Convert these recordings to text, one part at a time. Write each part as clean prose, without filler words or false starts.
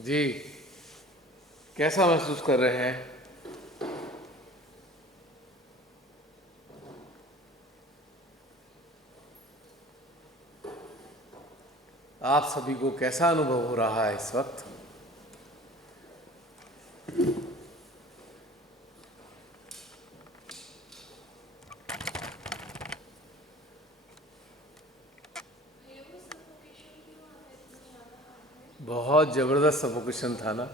जी। कैसा महसूस कर रहे हैं? आप सभी को कैसा अनुभव हो रहा है इस वक्त? बहुत ज़बरदस्त सफोकेशन था ना।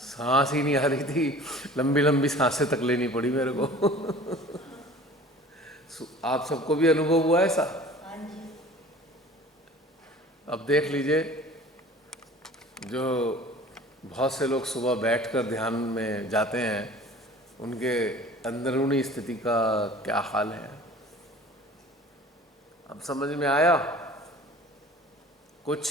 सांस ही नहीं आ रही थी। लंबी लंबी सांसें तक लेनी पड़ी मेरे को। आप सबको भी अनुभव हुआ है ऐसा? अब देख लीजिए, जो बहुत से लोग सुबह बैठकर ध्यान में जाते हैं, उनके अंदरूनी स्थिति का क्या हाल है। अब समझ में आया कुछ?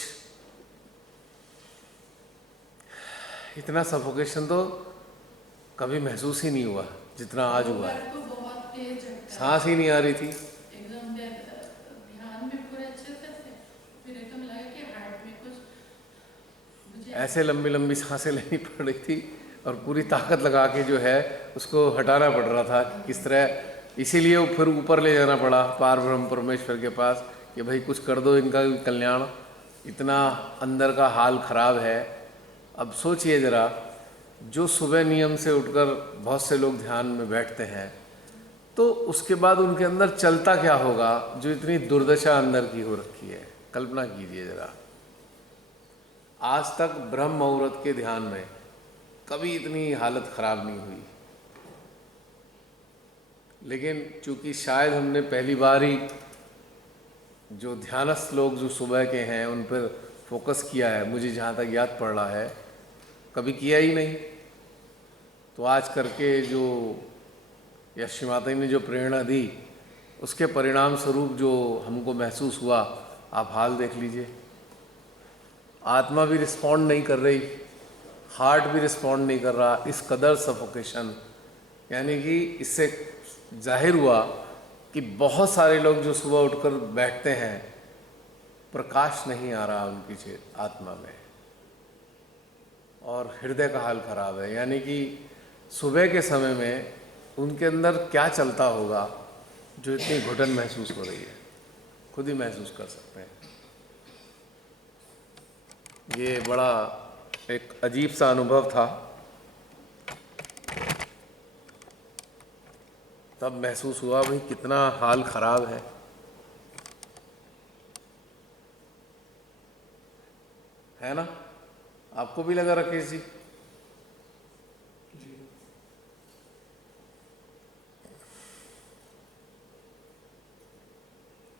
इतना सफोकेशन तो कभी महसूस ही नहीं हुआ जितना आज हुआ है। तो बहुत तेज झटका सांस ही नहीं आ रही थी। एकदम ध्यान में पूरे अच्छे से थे। फिर एकदम लगा कि हार्ट में कुछ मुझे ऐसे लंबी लंबी सांसें लेनी पड़ रही थी और पूरी ताकत लगा के जो है उसको हटाना पड़ रहा था कि किस तरह। इसीलिए वो फिर ऊपर ले जाना पड़ा पार ब्रह्म परमेश्वर के पास कि भाई कुछ कर दो, इनका भी कल्याण। इतना अंदर का हाल खराब है। अब सोचिए ज़रा, जो सुबह नियम से उठकर बहुत से लोग ध्यान में बैठते हैं, तो उसके बाद उनके अंदर चलता क्या होगा, जो इतनी दुर्दशा अंदर की हो रखी है। कल्पना कीजिए ज़रा, आज तक ब्रह्म मुहूर्त के ध्यान में कभी इतनी हालत खराब नहीं हुई। लेकिन चूंकि शायद हमने पहली बार ही जो ध्यानस्थ लोग जो सुबह के हैं उन पर फोकस किया है, मुझे जहाँ तक याद पड़ रहा है कभी किया ही नहीं। तो आज करके जो यश माता ने जो प्रेरणा दी, उसके परिणाम स्वरूप जो हमको महसूस हुआ, आप हाल देख लीजिए। आत्मा भी रिस्पॉन्ड नहीं कर रही, हार्ट भी रिस्पॉन्ड नहीं कर रहा, इस कदर सफोकेशन। यानी कि इससे जाहिर हुआ कि बहुत सारे लोग जो सुबह उठकर बैठते हैं, प्रकाश नहीं आ रहा उनकी आत्मा में, और हृदय का हाल खराब है। यानी कि सुबह के समय में उनके अंदर क्या चलता होगा जो इतनी घुटन महसूस हो रही है, खुद ही महसूस कर सकते हैं। ये बड़ा एक अजीब सा अनुभव था। तब महसूस हुआ भाई कितना हाल खराब है ना? आपको भी लगा राकेश जी?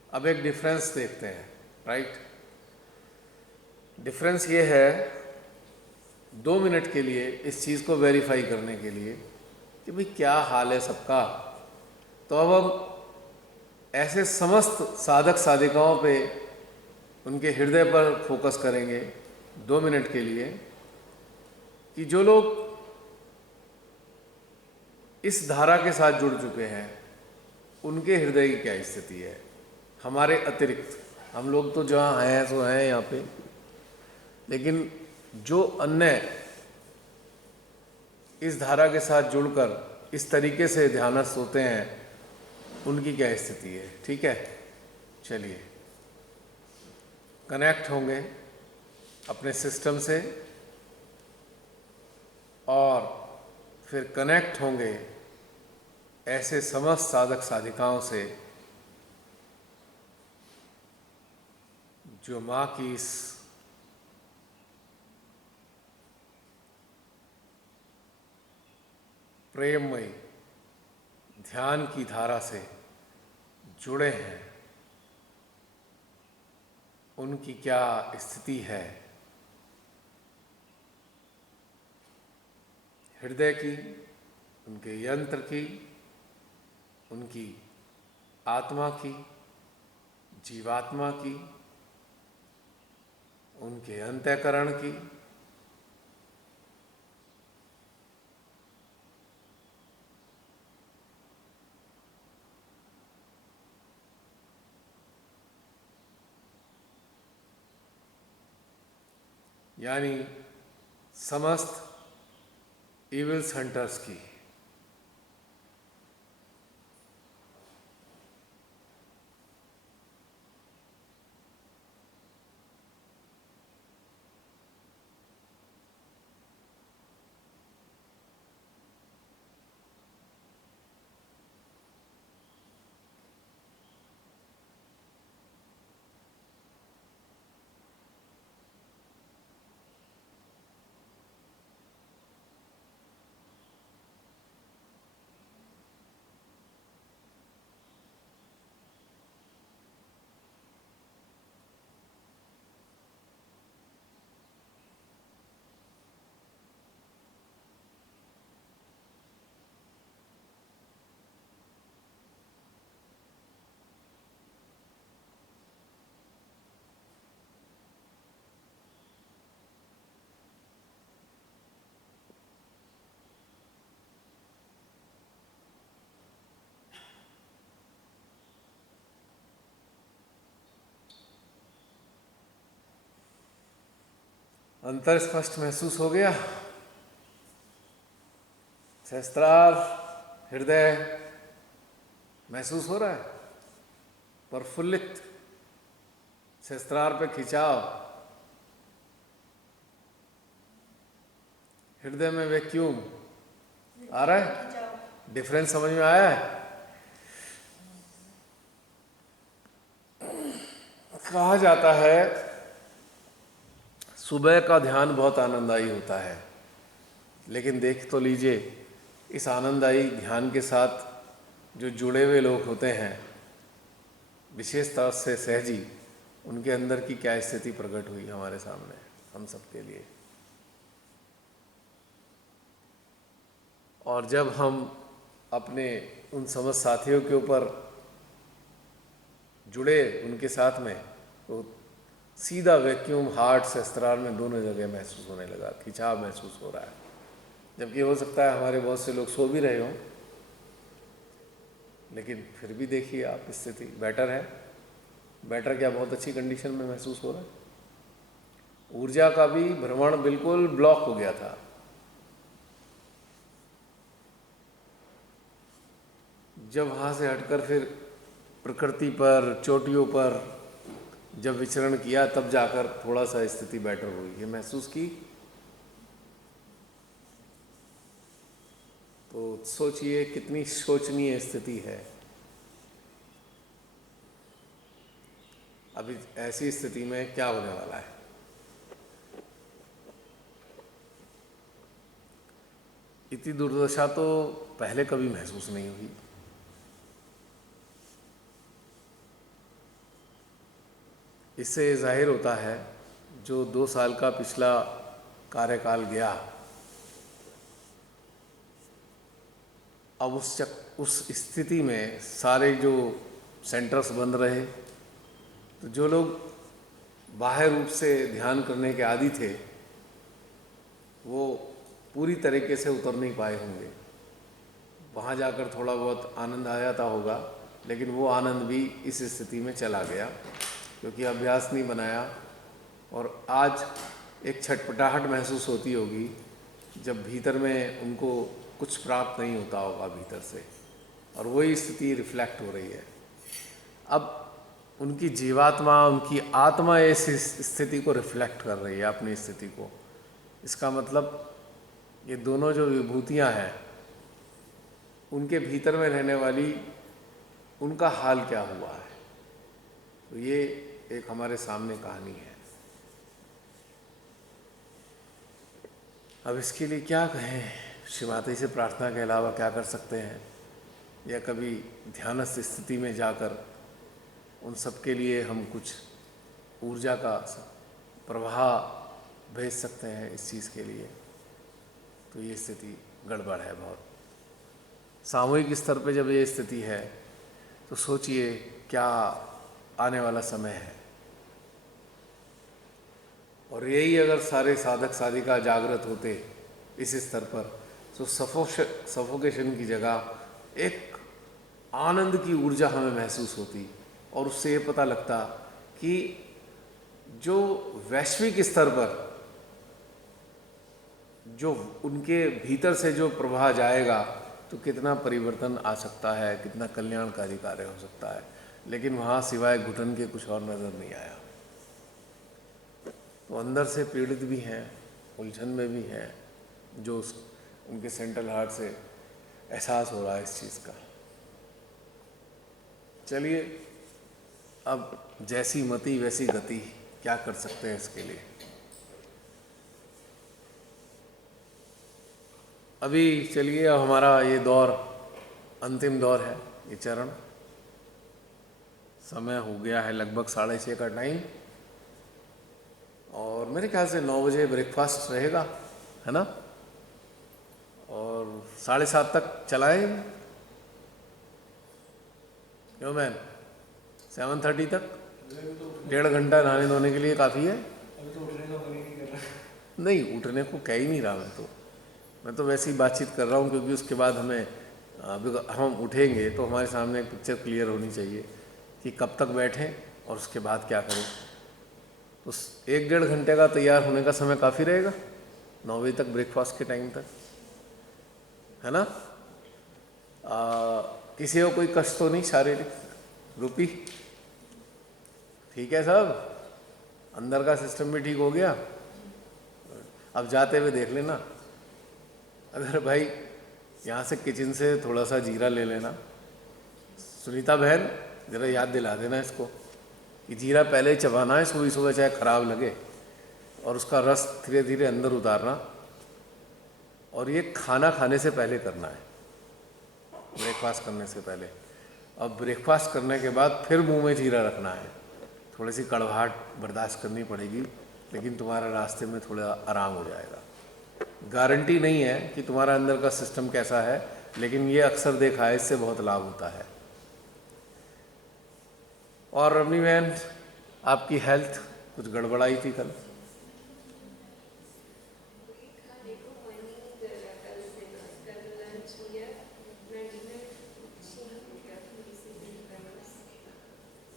अब एक डिफरेंस देखते हैं, राइट? डिफरेंस ये है, 2 मिनट के लिए इस चीज़ को वेरीफाई करने के लिए कि भाई क्या हाल है सबका। तो अब हम ऐसे समस्त साधक साधिकाओं पे, उनके हृदय पर फोकस करेंगे 2 मिनट के लिए, कि जो लोग इस धारा के साथ जुड़ चुके हैं उनके हृदय की क्या स्थिति है। हमारे अतिरिक्त हम लोग तो जहाँ हैं सो हैं यहाँ पे, लेकिन जो अन्य इस धारा के साथ जुड़कर इस तरीके से ध्यानस्थ होते हैं, उनकी क्या स्थिति है। ठीक है, चलिए कनेक्ट होंगे अपने सिस्टम से, और फिर कनेक्ट होंगे ऐसे समस्त साधक साधिकाओं से जो माँ की इस प्रेममयी ध्यान की धारा से जुड़े हैं। उनकी क्या स्थिति है हृदय की, उनके यंत्र की, उनकी आत्मा की, जीवात्मा की, उनके अंतःकरण की। यानी समस्त इविल्स हंटर्स की। अंतर स्पष्ट महसूस हो गया। सहस्त्रार हृदय महसूस हो रहा है, प्रफुल्लित। सहस्त्रार पे खिंचाव, हृदय में वैक्यूम आ रहा है। डिफरेंस समझ में आया है? कहा जाता है सुबह का ध्यान बहुत आनंददायी होता है, लेकिन देख तो लीजिए इस आनंददायी ध्यान के साथ जो जुड़े हुए लोग होते हैं, विशेष तौर से सहजी, उनके अंदर की क्या स्थिति प्रकट हुई हमारे सामने, हम सबके लिए। और जब हम अपने उन समस्त साथियों के ऊपर जुड़े उनके साथ में, तो सीधा वैक्यूम हार्ट सहस्त्रार में दोनों जगह महसूस होने लगा, खिंचाव महसूस हो रहा है। जबकि हो सकता है हमारे बहुत से लोग सो भी रहे हों, लेकिन फिर भी देखिए आप स्थिति बेटर है। बेटर क्या, बहुत अच्छी कंडीशन में महसूस हो रहा है। ऊर्जा का भी भ्रमण बिल्कुल ब्लॉक हो गया था। जब वहाँ से हटकर फिर प्रकृति पर, चोटियों पर जब विचरण किया, तब जाकर थोड़ा सा स्थिति बेटर हुई, ये महसूस की। तो सोचिए कितनी शोचनीय स्थिति है। अभी ऐसी स्थिति में क्या होने वाला है? इतनी दुर्दशा तो पहले कभी महसूस नहीं हुई। इससे जाहिर होता है जो 2 साल का पिछला कार्यकाल गया, अब उस स्थिति में सारे जो सेंटर्स बंद रहे, तो जो लोग बाह्य रूप से ध्यान करने के आदी थे, वो पूरी तरीके से उतर नहीं पाए होंगे। वहाँ जाकर थोड़ा बहुत आनंद आ जाता होगा, लेकिन वो आनंद भी इस स्थिति में चला गया, क्योंकि अभ्यास नहीं बनाया। और आज एक छटपटाहट महसूस होती होगी जब भीतर में उनको कुछ प्राप्त नहीं होता होगा भीतर से, और वही स्थिति रिफ्लेक्ट हो रही है। अब उनकी जीवात्मा, उनकी आत्मा इस स्थिति को रिफ्लेक्ट कर रही है, अपनी स्थिति को। इसका मतलब ये दोनों जो विभूतियाँ हैं, उनके भीतर में रहने वाली उनका हाल क्या हुआ है, तो ये एक हमारे सामने कहानी है। अब इसके लिए क्या कहें, श्री माता जी से प्रार्थना के अलावा क्या कर सकते हैं? या कभी ध्यानस्थ स्थिति में जाकर उन सब के लिए हम कुछ ऊर्जा का प्रवाह भेज सकते हैं इस चीज़ के लिए। तो ये स्थिति गड़बड़ है बहुत। सामूहिक स्तर पे जब ये स्थिति है, तो सोचिए क्या आने वाला समय है। और यही अगर सारे साधक साधिका जागृत होते इस स्तर पर, तो सफोकेशन की जगह एक आनंद की ऊर्जा हमें महसूस होती, और उससे ये पता लगता कि जो वैश्विक स्तर पर जो उनके भीतर से जो प्रवाह जाएगा तो कितना परिवर्तन आ सकता है, कितना कल्याणकारी कार्य हो सकता है। लेकिन वहाँ सिवाय घुटन के कुछ और नज़र नहीं आया। तो अंदर से पीड़ित भी हैं, उलझन में भी हैं, जो उनके सेंट्रल हार्ट से एहसास हो रहा है इस चीज़ का। चलिए, अब जैसी मति वैसी गति, क्या कर सकते हैं इसके लिए। अभी चलिए, अब हमारा ये दौर अंतिम दौर है, ये चरण। समय हो गया है लगभग 6:30 का टाइम, और मेरे ख्याल से 9 बजे ब्रेकफास्ट रहेगा, है ना, और 7:30 तक चलाएं। क्यों मैन, 7:30 तक 1.5 घंटा नहाने धोने के लिए काफ़ी है। नहीं, उठने को कह ही नहीं रहा मैं तो वैसे ही बातचीत कर रहा हूँ, क्योंकि उसके बाद हम उठेंगे तो हमारे सामने एक पिक्चर क्लियर होनी चाहिए कि कब तक बैठें और उसके बाद क्या करें। तो 1-1.5 घंटे का तैयार होने का समय काफ़ी रहेगा, 9 बजे तक ब्रेकफास्ट के टाइम तक, है ना। किसी को कोई कष्ट तो नहीं शारीरिक रूपी? ठीक है सब, अंदर का सिस्टम भी ठीक हो गया। अब जाते हुए देख लेना, अगर भाई यहाँ से किचन से थोड़ा सा जीरा ले लेना। सुनीता बहन, ज़रा याद दिला देना इसको कि जीरा पहले ही चबाना है, सुबह सुबह चाहे ख़राब लगे, और उसका रस धीरे धीरे अंदर उतारना। और ये खाना खाने से पहले करना है, ब्रेकफास्ट करने से पहले। अब ब्रेकफास्ट करने के बाद फिर मुंह में जीरा रखना है। थोड़ी सी कड़वाहट बर्दाश्त करनी पड़ेगी, लेकिन तुम्हारा रास्ते में थोड़ा आराम हो जाएगा। गारंटी नहीं है कि तुम्हारा अंदर का सिस्टम कैसा है, लेकिन ये अक्सर देखा है, इससे बहुत लाभ होता है। और रमनी बहन, आपकी हेल्थ कुछ गड़बड़ाई थी कल?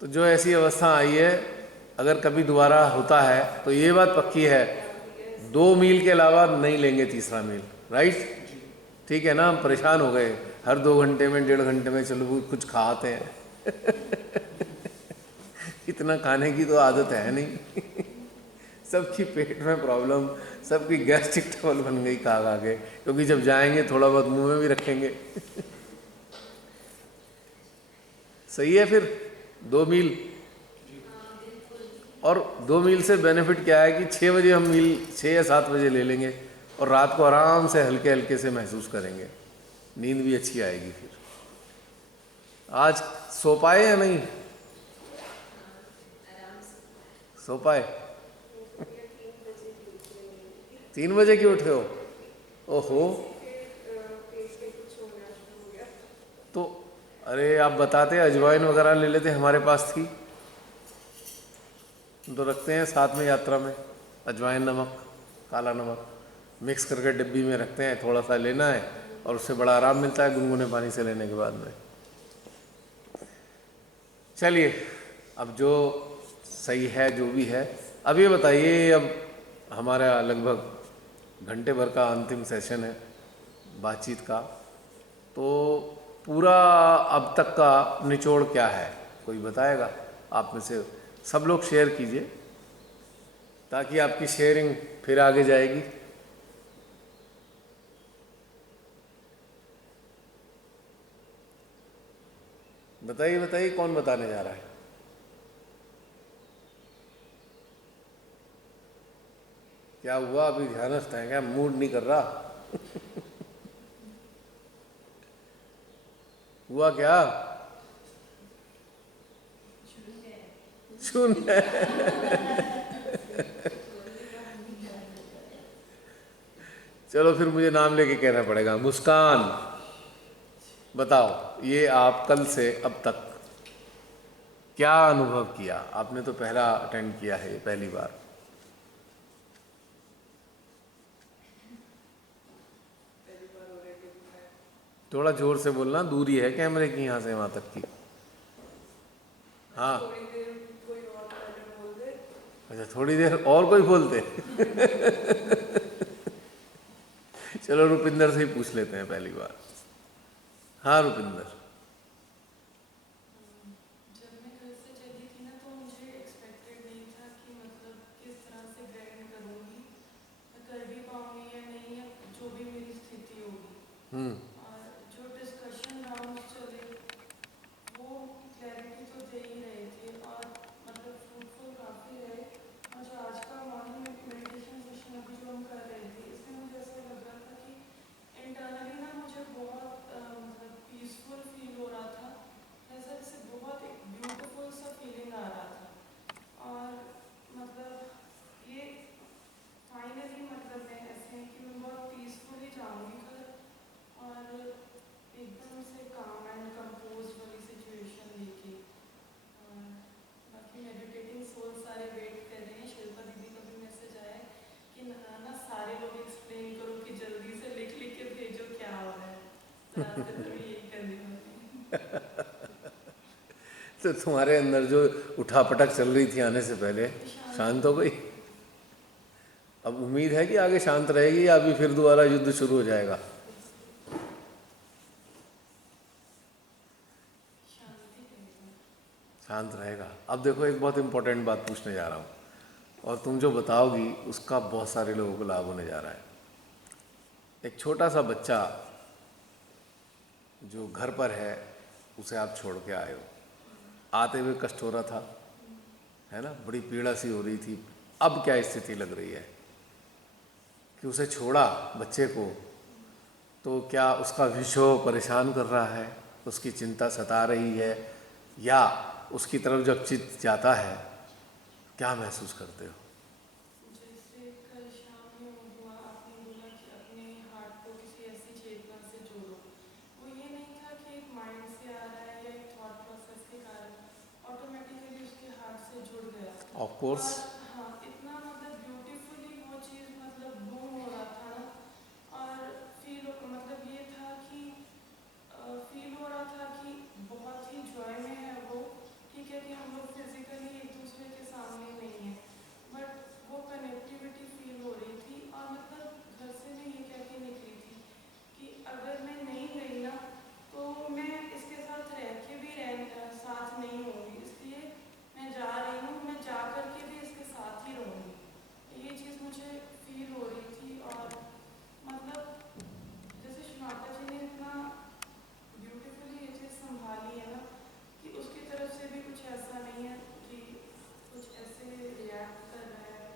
तो जो ऐसी अवस्था आई है, अगर कभी दोबारा होता है तो ये बात पक्की है, 2 मील के अलावा नहीं लेंगे तीसरा मील, राइट? ठीक है ना। हम परेशान हो गए, हर 2 घंटे में 1.5 घंटे में चलो कुछ खाते हैं इतना खाने की तो आदत है नहीं सबकी पेट में प्रॉब्लम, सबकी गैस्ट्रिक ट्रबल बन गई खा खा के, क्योंकि जब जाएंगे थोड़ा बहुत मुंह में भी रखेंगे सही है। फिर 2 मील, और 2 मील से बेनिफिट क्या है कि 6 बजे हम मील 6 या 7 बजे ले लेंगे, और रात को आराम से हल्के हल्के से महसूस करेंगे, नींद भी अच्छी आएगी। फिर आज सो पाए या नहीं सो पाए? 3 बजे क्यों उठे हो? ओहो, तो अरे आप बताते, अजवाइन वगैरह ले लेते, हमारे पास थी तो रखते हैं साथ में यात्रा में। अजवाइन, नमक, काला नमक मिक्स करके डिब्बी में रखते हैं, थोड़ा सा लेना है और उससे बड़ा आराम मिलता है गुनगुने पानी से लेने के बाद में। चलिए, अब जो सही है जो भी है, अब ये बताइए, अब हमारा लगभग घंटे भर का अंतिम सेशन है बातचीत का, तो पूरा अब तक का निचोड़ क्या है, कोई बताएगा? आप में से सब लोग शेयर कीजिए, ताकि आपकी शेयरिंग फिर आगे जाएगी। बताइए बताइए, कौन बताने जा रहा है? क्या हुआ, अभी ध्यानस्थ है क्या? मूड नहीं कर रहा हुआ क्या? सुन चलो फिर मुझे नाम लेके कहना पड़ेगा। मुस्कान, बताओ, ये आप कल से अब तक क्या अनुभव किया? आपने तो पहला अटेंड किया है, ये पहली बार। थोड़ा जोर से बोलना, दूरी है कैमरे की यहाँ से वहाँ तक की। हाँ, अच्छा, थोड़ी देर और कोई बोलते चलो रुपिंदर से ही पूछ लेते हैं पहली बार। हाँ रुपिंदर। जब मैं घर से चली थी ना तो मुझे एक्सपेक्टेड नहीं था कि मतलब किस तरह से ग्राइंड करूँगी, मैं कर भी पाऊँगी या नहीं, या जो भी मेरी स्थिति होगी। और जो डिस्कशन राउंड चले वो क्लैरिटी तो दे ही रहे थे और मतलब फ्रूटफुल काफ़ी रहे। और जो आज का मॉर्निंग मेडिटेशन सेशन अभी जो हम कर रहे थे इसमें मुझे ऐसा लग रहा था कि इंटरनली ना मुझे बहुत मतलब पीसफुल फील हो रहा था, ऐसा जैसे बहुत एक ब्यूटीफुल सा फीलिंग आ रहा था। और मतलब ये फाइनली मतलब मैं ऐसे है कि मैं बहुत पीसफुली जाऊँगी घर और एकदम से काम एंड कंपोज वाली सिचुएशन लेके। और बाकी मेडिटेटिंग सोल सारे वेट कर रहे हैं। शिल्पा दीदी का भी मैसेज आया है कि ना सारे लोग एक्सप्लेन करो कि जल्दी से लिख लिख के भेजो क्या हो रहा है, तो रास्ते में भी यही करने वाले हैं। तो तुम्हारे अंदर जो उठापटक चल रही थी आने से पहले शांत हो गई? अब उम्मीद है कि आगे शांत रहेगी या अभी फिर दोबारा युद्ध शुरू हो जाएगा? शांति रहेगा। शांत रहेगा। अब देखो एक बहुत इंपॉर्टेंट बात पूछने जा रहा हूँ और तुम जो बताओगी उसका बहुत सारे लोगों को लाभ होने जा रहा है। एक छोटा सा बच्चा जो घर पर है उसे आप छोड़ के आए हो, आते हुए कष्ट हो रहा था, है ना, बड़ी पीड़ा सी हो रही थी। अब क्या स्थिति लग रही है कि उसे छोड़ा बच्चे को, तो क्या उसका विषय परेशान कर रहा है, उसकी चिंता सता रही है, या उसकी तरफ जब चित्त जाता है क्या महसूस करते हो? जैसे कल शाम में वो हुआ, आपने बोला कि अपने हार्ट को किसी ऐसी चेतना से जोड़ो। वो ये नहीं था कि एक माइंड से आ रहा है या एक थॉट प्रोसेस के कारण, ऑटोमेटिकली उसके हार्ट से जुड़ गया। Of course. और हाँ, इतना मतलब ब्यूटीफुली वो चीज़ मतलब ब्लूम हो रहा था ना। और फील मतलब ये था कि फील हो रहा था कि बहुत ही जॉय में है वो। ठीक है कि हम लोग फिजिकली एक दूसरे के सामने नहीं है, बट वो कनेक्टिविटी फील हो रही थी। और मतलब घर से मैं ये कह के निकली थी कि अगर मैं नहीं गई ना तो मैं इसके साथ रह के भी साथ नहीं होंगी, इसलिए मैं जा रही हूँ, मैं जा कर के भी इसके साथ ही रहूँगी। ये चीज़ मुझे फील हो रही थी। और मतलब जैसे माता जी ने इतना ब्यूटीफुली ये चीज़ संभाली है ना कि उसकी तरफ से भी कुछ ऐसा नहीं है कि कुछ ऐसे रिएक्ट कर रहा है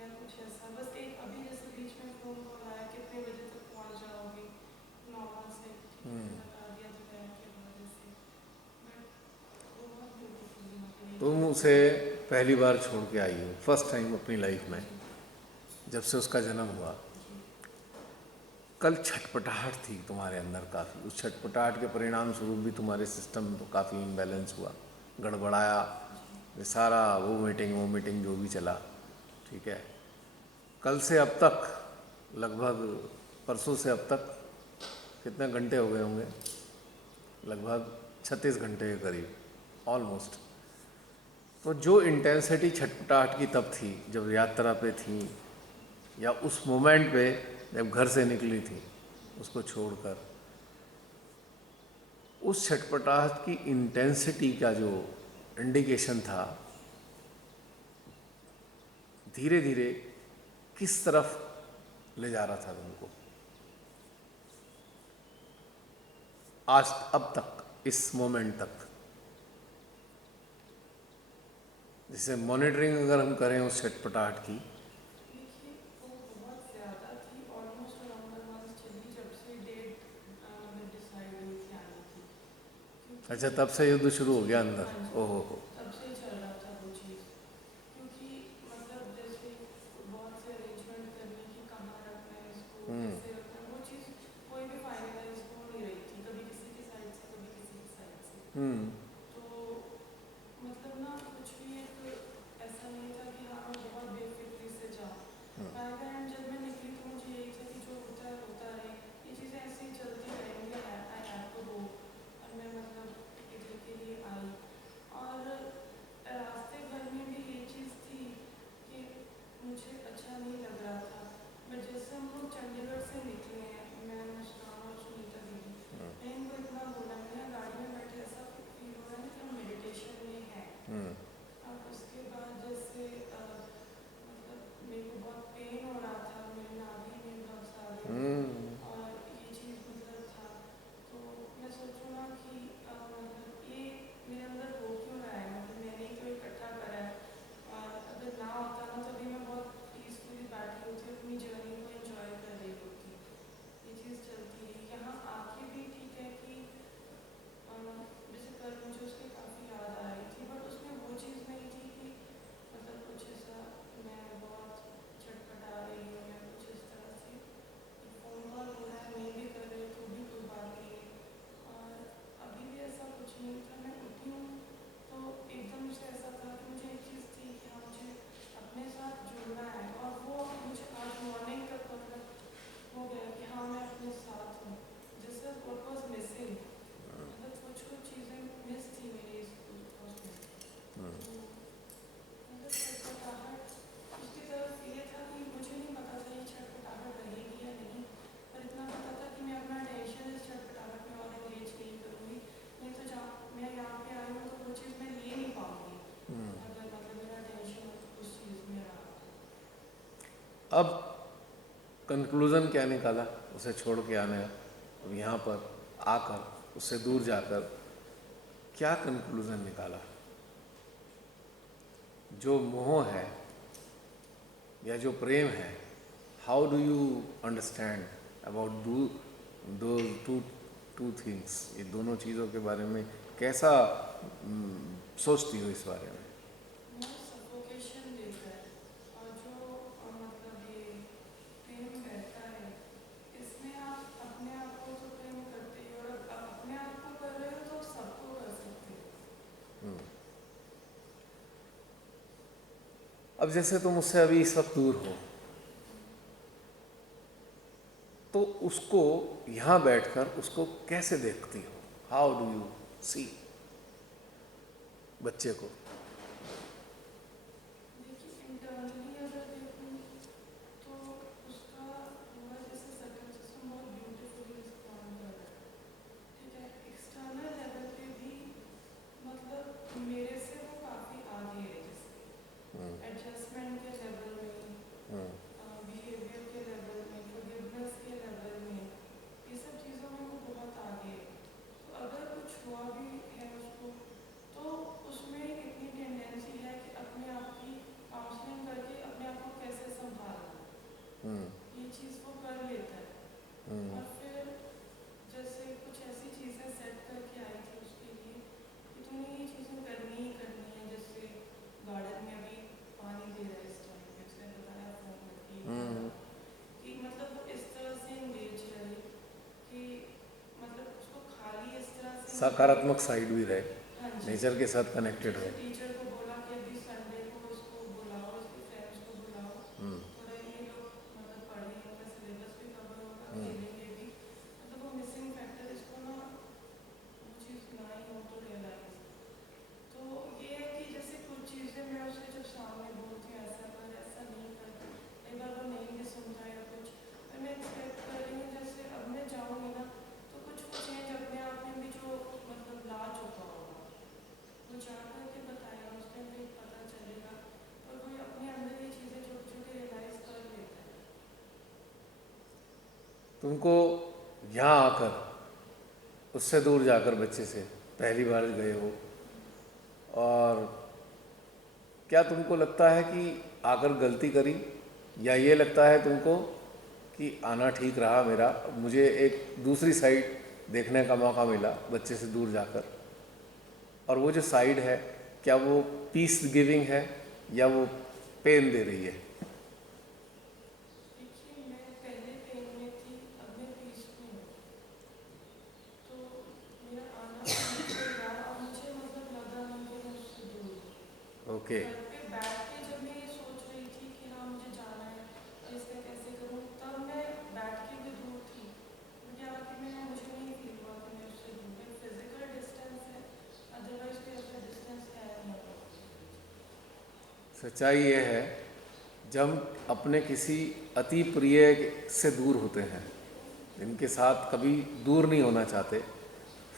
या कुछ ऐसा। बस एक अभी जैसे बीच में फ़ोन कॉल आया, कितने बजे तक पहुंच जाओगी, नॉर्मल से ठीक है बता दिया दोपहर के वजह से। बट वो बहुत ब्यूटीफुली मतलब ये तुम चीज़ उसे पहली बार छोड़ के आई हो, फर्स्ट टाइम अपनी लाइफ में, जी जब से उसका जन्म हुआ। जी कल छटपटाहट थी तुम्हारे अंदर काफ़ी, उस छटपटाहट के परिणाम स्वरूप भी तुम्हारे सिस्टम तो काफ़ी इम्बैलेंस हुआ, गड़बड़ाया। ये सारा वो मीटिंग जो भी चला, ठीक है। कल से अब तक लगभग, परसों से अब तक कितने घंटे हो गए होंगे? लगभग 36 घंटे के करीब, ऑलमोस्ट। तो जो इंटेंसिटी छटपटाहट की तब थी जब यात्रा पे थी, या उस मोमेंट पे जब घर से निकली थी उसको छोड़कर, उस छटपटाहट की इंटेंसिटी का जो इंडिकेशन था, धीरे धीरे किस तरफ ले जा रहा था तुमको आज अब तक, इस मोमेंट तक? जैसे मॉनिटरिंग अगर हम करें उस छटपटाहट की, देखिए वो बहुत ज़्यादा थी। ऑलमोस्ट अराउंड द मंथ चली जब से डेट मतलब डिसाइड हुई थी आने की, क्योंकि अच्छा तब से युद्ध शुरू हो जी गया अंदर? हाँ जी, ओहो हो। तब से ही चल रहा था वो चीज़। क्योंकि मतलब जैसे बहुत से अरेंजमेंट करने की, कहाँ रखना है इसको, कैसे रखना है, वो चीज़ कोई भी फाइनलाइज हो नहीं रही थी, कभी किसी की साइड से कभी किसी की साइड से। तो मतलब ना कुछ भी एक ऐसा नहीं था कि हाँ मैं बहुत बेफिक्री से जाऊँ। बाय द एंड जब मैं निकली तो मुझे यही था कि जो होता है होता रहे, ये चीज़ें ऐसे ही चलती रहेंगी। I have to go. और मैं मतलब इधर के लिए आई। और अब कंक्लूज़न क्या निकाला उसे छोड़ के आने का? अब यहाँ पर आकर उससे दूर जाकर क्या कंक्लूज़न निकाला? जो मोह है या जो प्रेम है, how do you understand about दो टू टू थिंग्स? ये दोनों चीज़ों के बारे में कैसा सोचती हो इस बारे में? वो सफोकेशन देता है, और जो मतलब ये प्रेम रहता है, इसमें आप अपने आप को तो प्रेम करते ही हो, और आप अपने आप को कर रहे हो तो सबको कर सकते हो। अब जैसे तुम उससे अभी इस वक्त दूर हो, तो उसको यहाँ बैठकर उसको कैसे देखती हो? हाउ डू यू सी बच्चे को? देखिए, इंटरनली अगर देखूँ तो उसका पूरा जैसे सर्कल सिस्टम बहुत ब्यूटीफुली रिस्पॉन्ड कर रहा है, ठीक है। एक्सटर्नल लेवल पे भी मतलब मेरे से वो काफ़ी आगे है, जैसे एडजस्टमेंट के लेवल में, बिहेवियर के लेवल में, फॉरगिवनेस के लेवल में, ये सब चीज़ों में वो बहुत आगे है। तो अगर कुछ हुआ भी है उसको, तो उसमें इतनी टेंडेंसी है कि अपने आप की काउंसलिंग करके अपने आप को कैसे संभालना, ये चीज़ वो कर लेता है। और फिर जैसे कुछ ऐसी चीज़ें सेट करके आई थी उसके लिए कि तुम्हें ये चीज़ें करनी ही करनी है, जैसे गार्डन में अभी पानी दे रहा है इस टाइम पे, उसने बताया फोन करके कि मतलब वो इस तरह से इंगेज रहे कि मतलब उसको खाली इस तरह से सकारात्मक साइड भी रहे, हाँ जी। नेचर के साथ कनेक्टेड जैसे रहे। टीचर को बोला कि अभी संडे को इसको बुलाओ, इसके फ्रेंड्स को बुलाओ, थोड़ा ये लोग मतलब पढ़ें, उनका सिलेबस भी कवर होगा, खेलेंगे भी, मतलब वो मिसिंग फैक्टर इसको ना वो चीज़ ना ही हो तो रियलाइज। तो ये है कि जैसे कुछ चीज़ें मैं उसके जब सामने बोलती हूँ ऐसा कर, ऐसा नहीं कर, कई बार वो नहीं भी सुनता या कुछ, तो मैं एक्सपेक्ट कर रही हूँ जैसे अब मैं जाऊँगी ना तो कुछ वो चेंज अपने आप में भी जो मतलब ला चुका होगा, वो जा करके बताएगा, उस टाइम पे पता चलेगा, और वो अपने अंदर ये चीज़ें छोटी छोटी रियलाइज कर लेता है। तुमको यहाँ आकर उससे दूर जाकर बच्चे से पहली बार गए हो, और क्या तुमको लगता है कि आकर गलती करी, या ये लगता है तुमको कि आना ठीक रहा मेरा, मुझे एक दूसरी साइड देखने का मौका मिला बच्चे से दूर जाकर? और वो जो साइड है, क्या वो पीस गिविंग है या वो पेन दे रही है? देखिए, मैं पहले पेन में थी, अब मैं पीस में हूँ, तो मेरा आना नेचुरल रहा, और मुझे मतलब लगा नहीं कि मैं उससे दूर हूँ। ओके। घर पे बैठ के जब मैं ये सोच रही थी कि हाँ मुझे जाना है और इसका कैसे करूँ, तब मैं बैठ के भी दूर थी, क्योंकि हालांकि मुझे नहीं फील हुआ कि मैं उससे दूर, एक फिजिकल डिस्टेंस है, अदरवाइज कोई ऐसा डिस्टेंस है नहीं। सच्चाई ये है, जब अपने किसी अति प्रिय से दूर होते हैं, इनके साथ कभी दूर नहीं होना चाहते,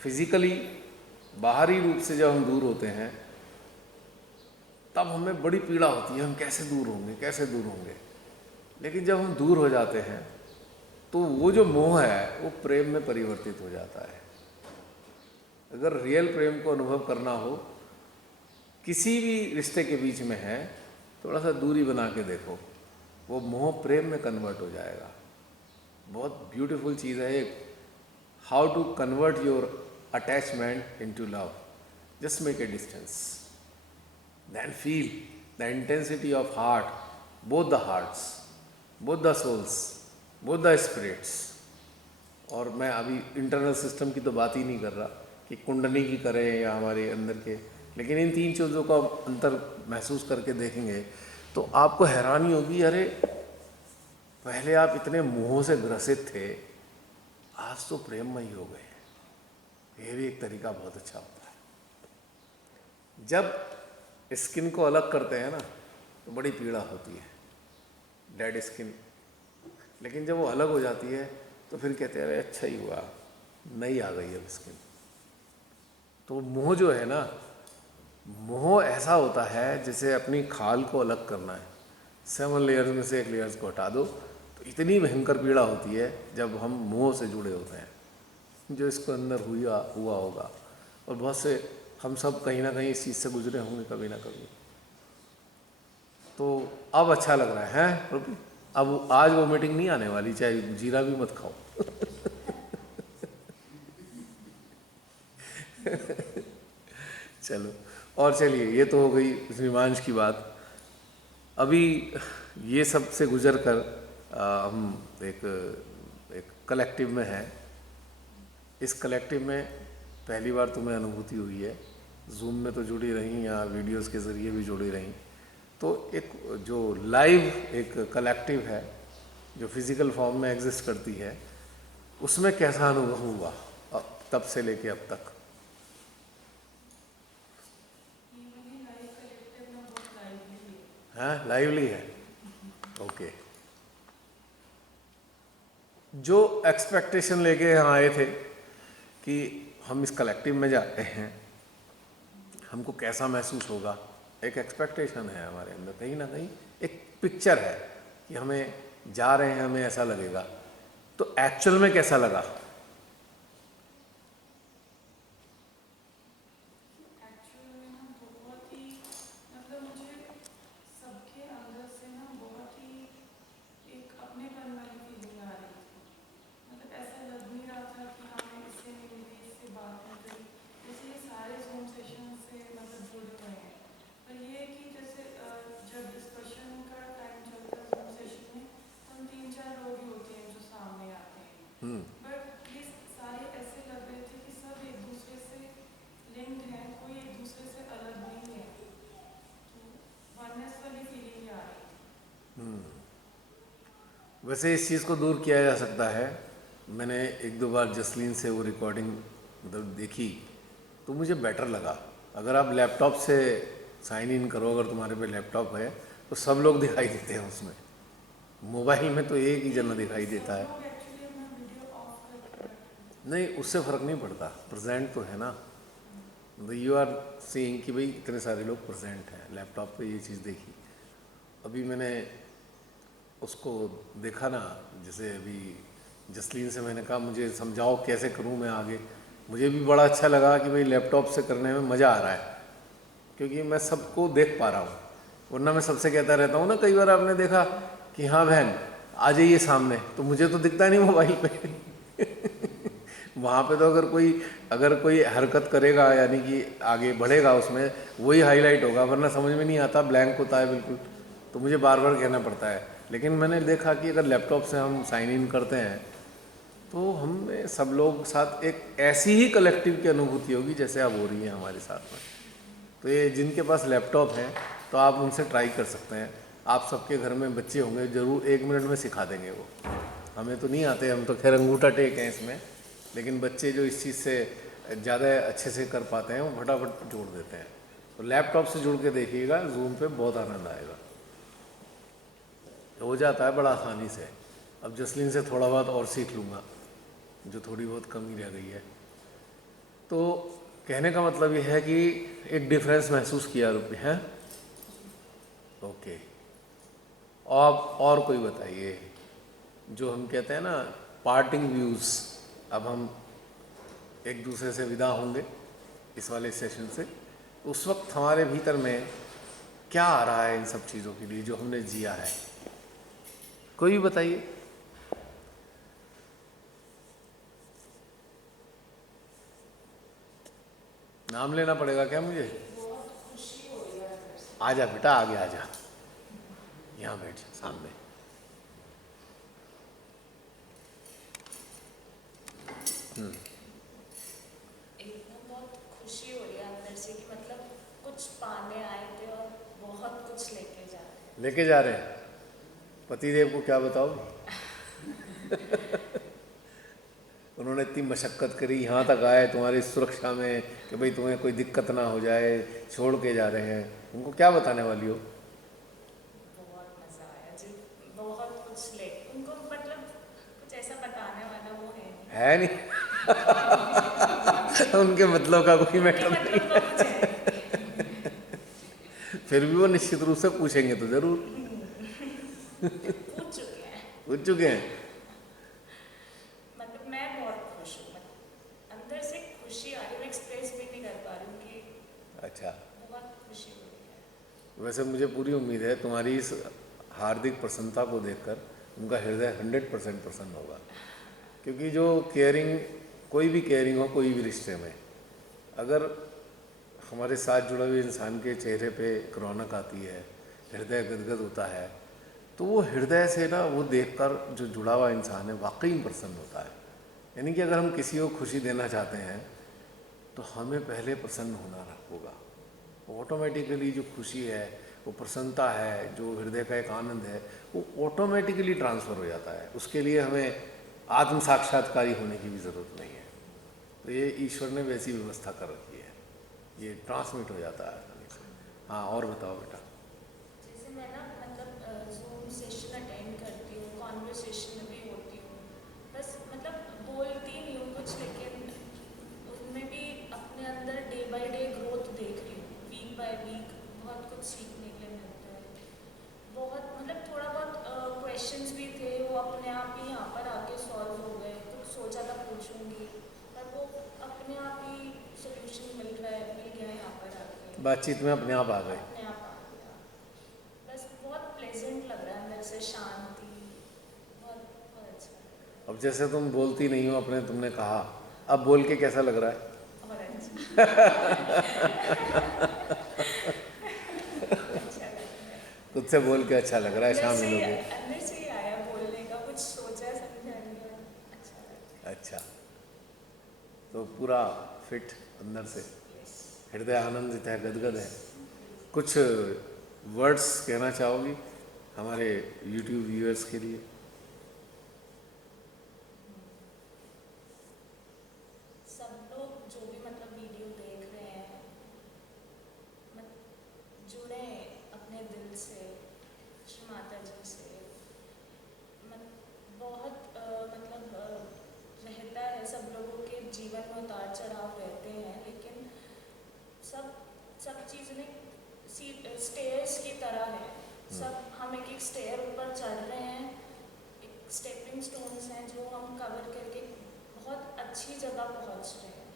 फिजिकली बाहरी रूप से जब हम दूर होते हैं, तब हमें बड़ी पीड़ा होती है, हम कैसे दूर होंगे, कैसे दूर होंगे। लेकिन जब हम दूर हो जाते हैं तो वो जो मोह है वो प्रेम में परिवर्तित हो जाता है। अगर रियल प्रेम को अनुभव करना हो, किसी भी रिश्ते के बीच में है, थोड़ा सा दूरी बना के देखो, वो मोह प्रेम में कन्वर्ट हो जाएगा। बहुत ब्यूटीफुल चीज़ है एक, how to convert your attachment into love. Just make a distance, then feel the intensity of heart, both the hearts, both the souls, both the spirits। और मैं अभी इंटरनल सिस्टम की तो बात ही नहीं कर रहा कि कुंडली की करें या हमारे अंदर के, लेकिन इन तीन चीज़ों का अंतर महसूस करके देखेंगे तो आपको हैरानी होगी, अरे पहले आप इतने मोह से ग्रसित थे, आज तो प्रेममयी हो गए। ये भी एक तरीका बहुत अच्छा होता है। जब स्किन को अलग करते हैं ना तो बड़ी पीड़ा होती है, डेड स्किन, लेकिन जब वो अलग हो जाती है तो फिर कहते हैं अरे अच्छा ही हुआ, नई आ गई अब स्किन। तो मोह जो है ना, मोह ऐसा होता है जैसे अपनी खाल को अलग करना है, 7 लेयर्स में से एक लेयर्स को हटा दो तो इतनी भयंकर पीड़ा होती है जब हम मोह से जुड़े होते हैं, जो इसको अंदर हुआ होगा। और बहुत से हम सब कहीं ना कहीं इस चीज़ से गुजरे होंगे कभी ना कभी। तो अब अच्छा लग रहा है प्रभु, अब आज वो मीटिंग नहीं आने वाली, चाहे जीरा भी मत खाओ। चलो, और चलिए, ये तो हो गई रिवांश की बात। अभी ये सब से गुजर कर हम एक कलेक्टिव में हैं। इस कलेक्टिव में पहली बार तुम्हें अनुभूति हुई है, जूम में तो जुड़ी रही या वीडियोस के ज़रिए भी जुड़ी रही, तो एक जो लाइव एक कलेक्टिव है जो फिज़िकल फॉर्म में एग्जिस्ट करती है, उसमें कैसा अनुभव हुआ तब से लेके अब तक? हाँ, लाइवली है। ओके। जो एक्सपेक्टेशन लेके यहाँ आए थे कि हम इस कलेक्टिव में जाते हैं, हमको कैसा महसूस होगा, एक एक्सपेक्टेशन है हमारे अंदर, कहीं ना कहीं एक पिक्चर है कि हमें जा रहे हैं, हमें ऐसा लगेगा। तो एक्चुअल में कैसा लगा? वैसे इस चीज़ को दूर किया जा सकता है। मैंने 1-2 बार जसलीन से वो रिकॉर्डिंग मतलब देखी तो मुझे बेटर लगा। अगर आप लैपटॉप से साइन इन करो, अगर तुम्हारे पे लैपटॉप है तो सब लोग दिखाई देते हैं उसमें। मोबाइल में तो एक ही जना दिखाई देता है। नहीं, उससे फ़र्क नहीं पड़ता, प्रेजेंट तो है ना। यू आर सीइंग कि भाई इतने सारे लोग प्रेजेंट हैं। लैपटॉप पे ये चीज़ देखी। अभी मैंने उसको देखा ना, जैसे अभी जसलीन से मैंने कहा मुझे समझाओ कैसे करूं मैं आगे। मुझे भी बड़ा अच्छा लगा कि भाई लैपटॉप से करने में मज़ा आ रहा है, क्योंकि मैं सबको देख पा रहा हूँ। वरना मैं सबसे कहता रहता हूँ ना, कई बार आपने देखा कि हाँ बहन आ जाइए सामने, तो मुझे तो दिखता नहीं मोबाइल पे। वहाँ पे तो अगर कोई हरकत करेगा यानी कि आगे बढ़ेगा उसमें वही हाईलाइट होगा, वरना समझ में नहीं आता, ब्लैंक होता है बिल्कुल। तो मुझे बार बार कहना पड़ता है। लेकिन मैंने देखा कि अगर लैपटॉप से हम साइन इन करते हैं तो हमें सब लोग साथ एक ऐसी ही कलेक्टिव की अनुभूति होगी जैसे अब हो रही है हमारे साथ में। तो ये जिनके पास लैपटॉप है तो आप उनसे ट्राई कर सकते हैं। आप सबके घर में बच्चे होंगे, ज़रूर 1 मिनट में सिखा देंगे वो। हमें तो नहीं आते, हम तो खैर अंगूठा टेक हैं इसमें, लेकिन बच्चे जो इस चीज़ से ज़्यादा अच्छे से कर पाते हैं वो फटाफट जोड़ देते हैं। तो लैपटॉप से जुड़ के देखिएगा, जूम पे बहुत आनंद आएगा। हो जाता है बड़ा आसानी से। अब जसलीन से थोड़ा बहुत और सीख लूँगा, जो थोड़ी बहुत कमी रह गई है। तो कहने का मतलब ये है कि एक डिफरेंस महसूस किया रुपये हैं। ओके, और कोई बताइए, जो हम कहते हैं ना पार्टिंग व्यूज़। अब हम एक दूसरे से विदा होंगे इस वाले सेशन से, उस वक्त हमारे भीतर में क्या आ रहा है इन सब चीज़ों के लिए जो हमने जिया है? कोई भी बताइए। नाम लेना पड़ेगा क्या मुझे? आजा बेटा, आगे आजा, यहाँ बैठ जा सामने। एकदम बहुत खुशी हो रही है अंदर से कि मतलब कुछ पाने आए थे और बहुत कुछ लेके जा रहे हैं। पतिदेव को क्या बताओ? उन्होंने इतनी मशक्क़त करी, यहाँ तक आए तुम्हारी सुरक्षा में कि भाई तुम्हें कोई दिक्कत ना हो जाए, छोड़ के जा रहे हैं। उनको क्या बताने वाली हो? बहुत मज़ा आया जी, बहुत कुछ ले उनको, मतलब कुछ ऐसा बताने वाला वो है नहीं। उनके मतलब का कोई मैटर नहीं। मतलब का कुछ है। फिर भी वो निश्चित रूप से पूछेंगे तो ज़रूर। पूछ चुके हैं। पूछ चुके हैं? मतलब मैं बहुत खुश हूँ, मतलब अंदर से खुशी आ रही है, मैं एक्सप्रेस भी नहीं कर पा रही हूँ कि अच्छा, बहुत खुशी हो रही है। वैसे मुझे पूरी उम्मीद है तुम्हारी इस हार्दिक प्रसन्नता को देखकर उनका हृदय 100% प्रसन्न होगा, क्योंकि जो केयरिंग, कोई भी केयरिंग हो कोई भी रिश्ते में, अगर हमारे साथ जुड़े हुए इंसान के चेहरे पे रौनक आती है, हृदय गदगद होता है, तो वो हृदय से ना वो देखकर जो जुड़ा हुआ इंसान है वाकई में प्रसन्न होता है। यानी कि अगर हम किसी को खुशी देना चाहते हैं तो हमें पहले प्रसन्न होना होगा। ऑटोमेटिकली जो खुशी है, वो प्रसन्नता है, जो हृदय का एक आनंद है, वो ऑटोमेटिकली ट्रांसफ़र हो जाता है। उसके लिए हमें आत्म साक्षात्कारी होने की भी ज़रूरत नहीं है। तो ये ईश्वर ने वैसी व्यवस्था कर रखी है, ये ट्रांसमिट हो जाता है आसानी से। हाँ, और बताओ बेटा। जैसे मैं ना मतलब जूम सेशन अटेंड करती हूँ, कॉन्वर्सेशन में भी होती हूँ, बस मतलब बोलती नहीं हूँ कुछ, लेकिन उसमें भी अपने अंदर डे बाय डे ग्रोथ देख रही हूँ, वीक बाय वीक बहुत कुछ सीखने के लिए मिलता है। बहुत मतलब थोड़ा बहुत क्वेश्चंस भी थे, वो अपने आप ही यहाँ पर आके सॉल्व हो गए। कुछ सोचा था पूछूंगी, पर वो अपने आप ही सोल्यूशन मिल गया यहाँ पर आके, बातचीत में अपने आप आ गए। अपने आप आ गया। बस बहुत प्लेजेंट लग रहा है अंदर से, शांति, बहुत बहुत अच्छा लग रहा अब जैसे तुम बोलती नहीं हो, अपने तुमने कहा, अब बोल के कैसा लग रहा है? है। और अच्छा अच्छा लग रहा है। खुद से बोल के अच्छा लग रहा है, शामिल हो गए। अंदर से ही आया बोलने का, कुछ सोचा समझा नहीं, और अच्छा लगा। अच्छा, तो पूरा फिट अंदर से, यस। हृदय आनंदित है, गदगद है। कुछ वर्ड्स कहना चाहोगी हमारे यूट्यूब व्यूअर्स के लिए? सब लोग जो भी मतलब वीडियो देख रहे हैं, जुड़े अपने दिल से श्री माता जी से। बहुत मतलब रहता है, सब लोगों के जीवन में उतार चढ़ाव रहते हैं, लेकिन सब सब चीज़ें स्टेयर्स की तरह है। सब हम एक एक स्टेयर ऊपर चढ़ रहे हैं, एक स्टेपिंग स्टोन्स हैं जो हम कवर करके बहुत अच्छी जगह पहुंच रहे हैं।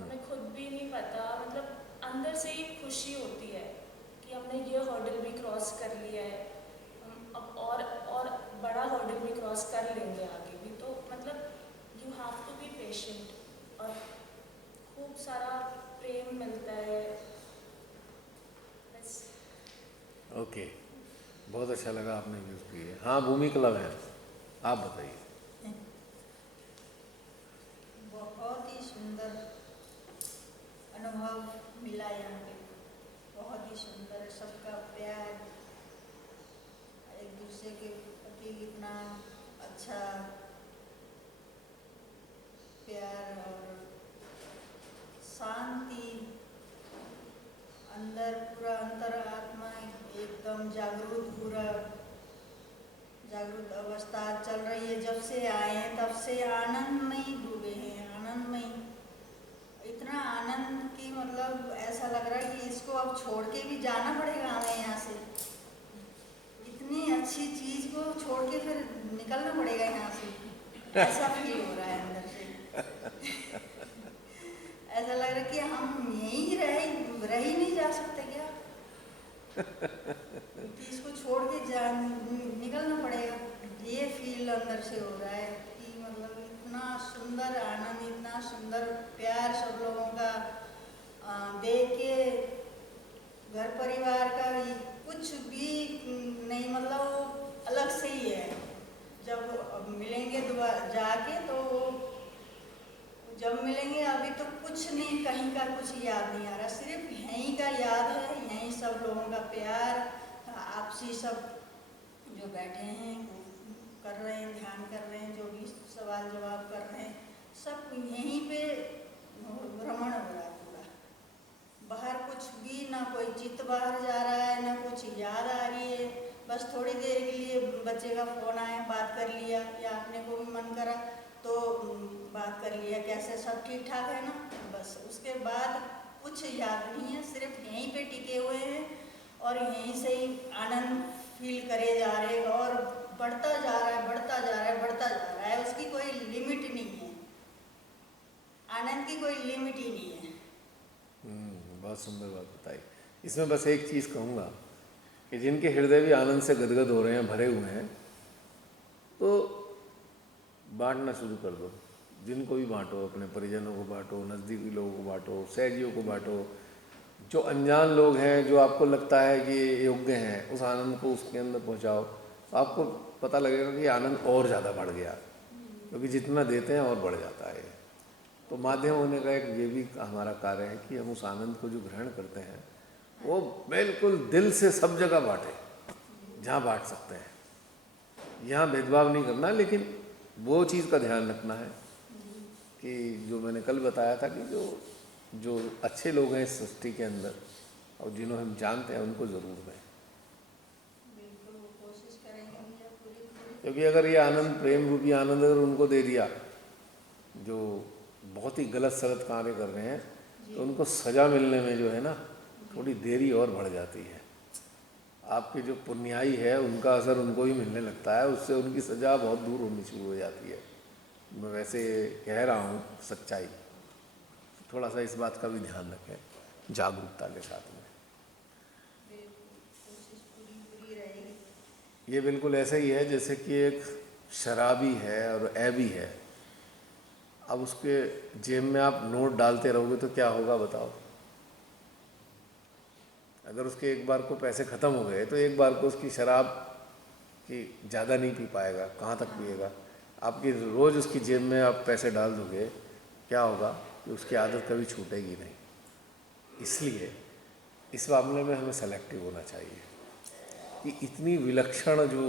हमें खुद भी नहीं पता, मतलब अंदर से ही खुशी होती है कि हमने ये हर्डल भी क्रॉस कर लिया है, हम अब और बड़ा हर्डल भी क्रॉस कर लेंगे आगे भी। तो मतलब you have to be patient, और खूब सारा प्रेम मिलता है बस। ओके, बहुत अच्छा लगा आपने व्यूज़ किए। हाँ, भूमि क्लब है, आप बताइए। बहुत ही सुंदर अनुभव मिला यहाँ पे, बहुत ही सुंदर, सबका प्यार, एक दूसरे के प्रति इतना अच्छा प्यार और शांति, अंदर पूरा अंतरात्मा एकदम जागरूक, पूरा जागरूक अवस्था चल रही है। जब से आए हैं तब से आनंद में ही डूबे हैं, आनंद में ही, इतना आनंद कि मतलब ऐसा लग रहा है कि इसको अब छोड़ के भी जाना पड़ेगा हमें यहाँ से। इतनी अच्छी चीज को छोड़ के फिर निकलना पड़ेगा यहाँ से, ऐसा फील हो रहा है अंदर से। ऐसा लग रहा है कि हम यहीं रह ही नहीं जा सकते क्या, कि इसको छोड़ के निकलना पड़ेगा। ये फील अंदर से हो रहा है कि मतलब इतना सुंदर आनंद, इतना सुंदर प्यार सब लोगों का देख के, घर परिवार का कुछ भी नहीं, मतलब वो अलग से ही है। जब मिलेंगे दोबारा जाके तो जब मिलेंगे, अभी तो कुछ नहीं, कहीं का कुछ याद नहीं आ रहा, सिर्फ यहीं का याद है, यहीं सब लोगों का प्यार, आपसी सब जो बैठे हैं कर रहे हैं, ध्यान कर रहे हैं, जो भी सवाल जवाब कर रहे हैं, सब यहीं पे भ्रमण हो रहा है पूरा। बाहर कुछ भी ना, कोई चित्त बाहर जा रहा है, ना कुछ याद आ रही है। बस थोड़ी देर के लिए बच्चे का फोन आया, बात कर लिया, या अपने को भी मन करा तो बात कर लिया, कैसे सब ठीक ठाक है ना, बस उसके बाद कुछ याद नहीं है, सिर्फ यहीं पे टिके हुए हैं और यहीं से ही आनंद फील करे जा रहे हैं। लिमिट ही नहीं है। बहुत सुंदर बात बताई। इसमें बस एक चीज़ कहूँगा कि जिनके हृदय भी आनंद से गदगद हो रहे हैं, भरे हुए हैं, तो बांटना शुरू कर दो। जिनको भी बांटो, अपने परिजनों को बांटो, नज़दीकी लोगों को बांटो, सहजियों को बांटो। जो अनजान लोग हैं, जो आपको लगता है कि योग्य हैं, उस आनंद को उसके अंदर पहुंचाओ। आपको पता लगेगा कि आनंद और ज़्यादा बढ़ गया, क्योंकि जितना देते हैं और बढ़ जाता है। तो माध्यम होने का एक ये भी हमारा कार्य है कि हम उस आनंद को जो ग्रहण करते हैं वो बिल्कुल दिल से सब जगह बांटें जहाँ बांट सकते हैं। यहाँ भेदभाव नहीं करना, लेकिन वो चीज़ का ध्यान रखना है कि जो मैंने कल बताया था कि जो अच्छे लोग हैं इस सृष्टि के अंदर और जिन्हें हम जानते हैं उनको ज़रूर दें। बिल्कुल वो कोशिश करेंगे भैया पूरी। क्योंकि अगर ये आनंद, प्रेम रूपी आनंद अगर उनको दे दिया जो बहुत ही गलत सलत कार्य कर रहे हैं, तो उनको सज़ा मिलने में जो है ना थोड़ी देरी और बढ़ जाती है। आपके जो पुण्याई है उनका असर उनको ही मिलने लगता है, उससे उनकी सज़ा बहुत दूर होनी शुरू हो जाती है। मैं वैसे कह रहा हूँ सच्चाई, थोड़ा सा इस बात का भी ध्यान रखें जागरूकता के साथ में। कोशिश पूरी रहेगी। ये बिल्कुल ऐसा ही है जैसे कि एक शराबी है और ऐबी है। अब उसके जेब में आप नोट डालते रहोगे तो क्या होगा बताओ? अगर उसके एक बार को पैसे ख़त्म हो गए तो एक बार को उसकी शराब की ज़्यादा नहीं पी पाएगा, कहाँ तक पिएगा? आपकी रोज़ उसकी जेब में आप पैसे डाल दोगे, क्या होगा कि उसकी आदत कभी छूटेगी नहीं। इसलिए इस मामले में हमें सेलेक्टिव होना चाहिए कि इतनी विलक्षण जो